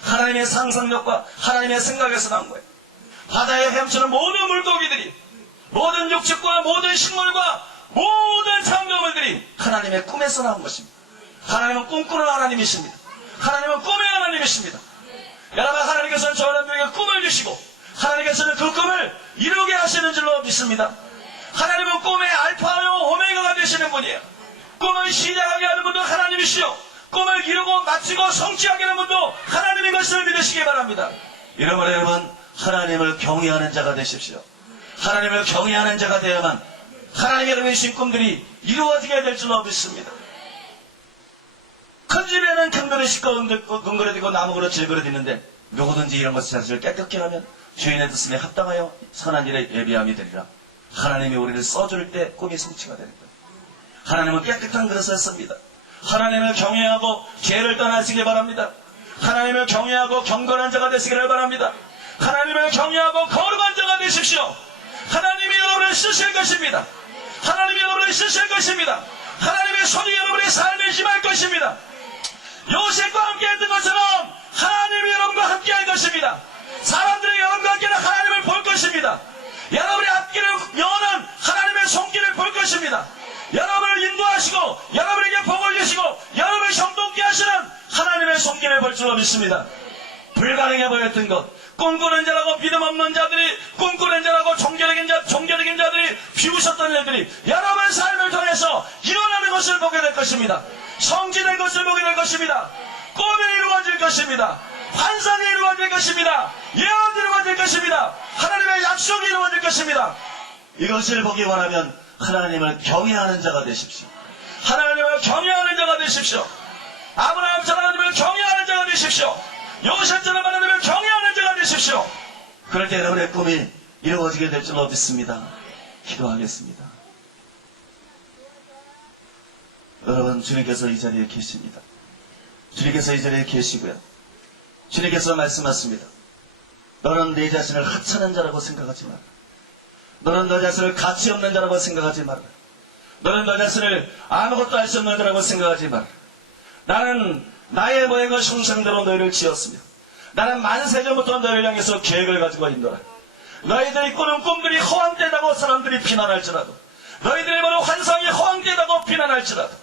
하나님의 상상력과 하나님의 생각에서 나온 거예요. 바다에 헤엄치는 모든 물고기들이, 모든 육축과 모든 식물과 모든 창조물들이 하나님의 꿈에서 나온 것입니다. 하나님은 꿈꾸는 하나님이십니다. 하나님은 꿈의 하나님이십니다. 여러분, 하나님께서는 저 여러분에게 꿈을 주시고 하나님께서는 그 꿈을 이루게 하시는 줄로 믿습니다. 하나님은 꿈의 알파요 오메가가 되시는 분이에요. 꿈을 시작하게 하는 분도 하나님이시요 꿈을 이루고 마치고 성취하게 하는 분도 하나님인 것을 믿으시기 바랍니다. 이러므로 여러분, 하나님을 경외하는 자가 되십시오. 하나님을 경외하는 자가 되어야만 하나님의 여러분의 주신 꿈들이 이루어지게 될 줄로 믿습니다. 큰 집에는 강변의 시가 근거려지고 나무그릇 질그릇 있는데 누구든지 이런 것을 자신을 깨끗게 하면 주인의 뜻에 합당하여 선한 일에 예비함이 되리라. 하나님이 우리를 써줄 때 꿈이 성취가 되는 거예요. 하나님은 깨끗한 그릇을 씁니다. 하나님을 경외하고 죄를 떠나시기 바랍니다. 하나님을 경외하고 경건한 자가 되시기를 바랍니다. 하나님을 경외하고 거룩한 자가 되십시오. 하나님이 여러분을 쓰실 것입니다. 하나님이 여러분을 쓰실 것입니다. 하나님의 손이 여러분의 삶에 임할 것입니다. 요셉과 함께 했던 것처럼 하나님이 여러분과 함께 할 것입니다. 사람들이 여러분과 함께는 하나님을 볼 것입니다. 여러분의 앞길을 여는 하나님의 손길을 볼 것입니다. 여러분을 인도하시고 여러분에게 복을 주시고 여러분을 형통케 하시는 하나님의 손길을 볼 줄로 믿습니다. 불가능해 보였던 것, 꿈꾸는 자라고 믿음 없는 자들이, 꿈꾸는 자라고 종교적인 자들이 비우셨던 일들이 여러분 삶을 통해서 일어나는 것을 보게 될 것입니다. 성취된 것을 보게 될 것입니다. 꿈이 이루어질 것입니다. 환상이 이루어질 것입니다. 예언이 이루어질 것입니다. 하나님의 약속이 이루어질 것입니다. 이것을 보기 원하면 하나님을 경외하는 자가 되십시오. 하나님을 경외하는 자가 되십시오. 아브라함처럼 하나님을 경외하는 자가 되십시오. 요셉처럼 하나님을 경외하는 자가 되십시오. 그럴 때 여러분의 꿈이 이루어지게 될 줄로 믿습니다. 기도하겠습니다. 여러분, 주님께서 이 자리에 계십니다. 주님께서 이 자리에 계시고요. 주님께서 말씀하십니다. 너는 내 자신을 하찮은 자라고 생각하지 마라. 너는 너 자신을 가치 없는 자라고 생각하지 마라. 너는 너 자신을 아무것도 할 수 없는 자라고 생각하지 마라. 나는 나의 모양과 형상대로 너희를 지었으며 나는 만세전부터 너희를 향해서 계획을 가지고 있노라. 너희들이 꾸는 꿈들이 허황되다고 사람들이 비난할지라도, 너희들이 보는 환상이 허황되다고 비난할지라도,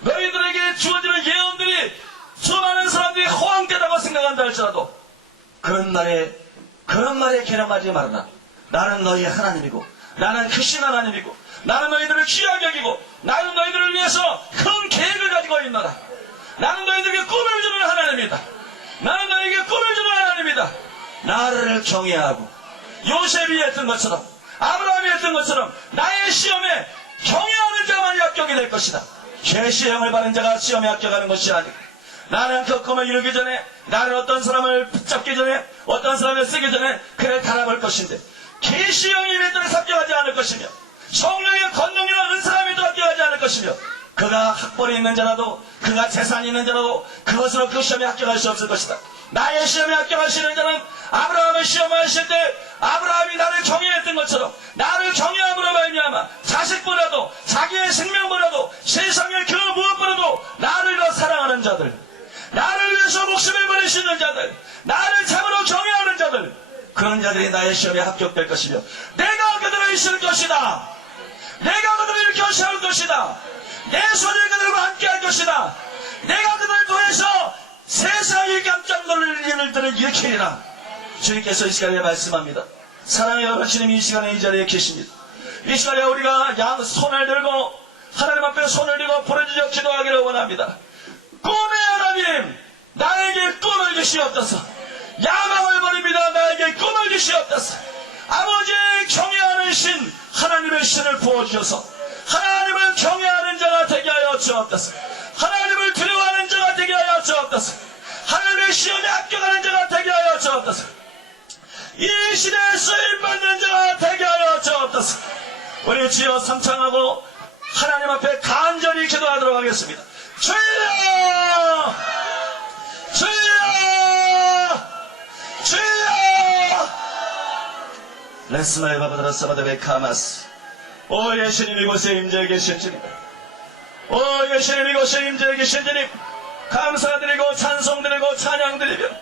너희들에게 주어지는 예언들이 수많은 사람들이 허황되다고 생각한다 할지라도 그런 말에 개념하지 말아라. 나는 너희의 하나님이고 나는 크신 하나님이고 나는 너희들을 귀하게 여기고 나는 너희들을 위해서 큰 계획을 가지고 있노라. 나는 너희들에게 꿈을 주는 하나님이다. 나는 너희에게 꿈을 주는 하나님이다. 나를 경외하고 요셉이 했던 것처럼 아브라함이 했던 것처럼 나의 시험에 경외하는 자만이 합격이 될 것이다. 계시형을 받은 자가 시험에 합격하는 것이 아니고 나는 그 꿈을 이루기 전에, 나는 어떤 사람을 붙잡기 전에, 어떤 사람을 쓰기 전에 그를 달아볼 것인데 계시형이 이랬더니 합격하지 않을 것이며 성령의 권능이나 은사함에도 합격하지 않을 것이며 그가 학벌이 있는 자라도, 그가 재산이 있는 자라도 그것으로 그 시험에 합격할 수 없을 것이다. 나의 시험에 합격할 수 있는 자는 아브라함의 시험을 하실 때 아브라함이 나를 경외했던 것처럼 나를 경외함으로 말미암아 자식보다도 자기의 생명보다도 세상의 그 무엇보다도 나를 더 사랑하는 자들, 나를 위해서 목숨을 버리시는 자들, 나를 참으로 경외하는 자들, 그런 자들이 나의 시험에 합격될 것이며 내가 그들을 이실 것이다. 내가 그들을 일으켜 세울 것이다. 내 손이 그들과 함께할 것이다. 내가 그들을 통해서 세상이 깜짝 놀랄 일들을 일으키리라. 주님께서 이 시간에 말씀합니다. 사랑의 여러분, 주님이 이 시간에 이 자리에 계십니다. 이 시간에 우리가 양 손을 들고 하나님 앞에 손을 들고 부르짖어 기도하기를 원합니다. 꿈의 하나님, 나에게 꿈을 주시옵소서. 야망을 버립니다. 나에게 꿈을 주시옵소서. 아버지의 경외하는 신, 하나님의 신을 부어주셔서 하나님을 경외하는 자가 되게 하여 주옵소서. 하나님을 두려워하는 자가 되게 하여 주옵소서. 하나님의 시험에 합격하는 자가 되게 하여 주옵소서. 이 시대에 쓰임받는 자가 되게 하여 주옵소서. 우리 주여 삼창하고 하나님 앞에 간절히 기도하도록 하겠습니다. 주여! 주여! 주여! 레스나의 바바드라 사바데베 카마스. 오 예수님, 이곳에 임재해 계신 주님, 오 예수님, 이곳에 임재해 계신 주님, 감사드리고 찬송드리고 찬양드리며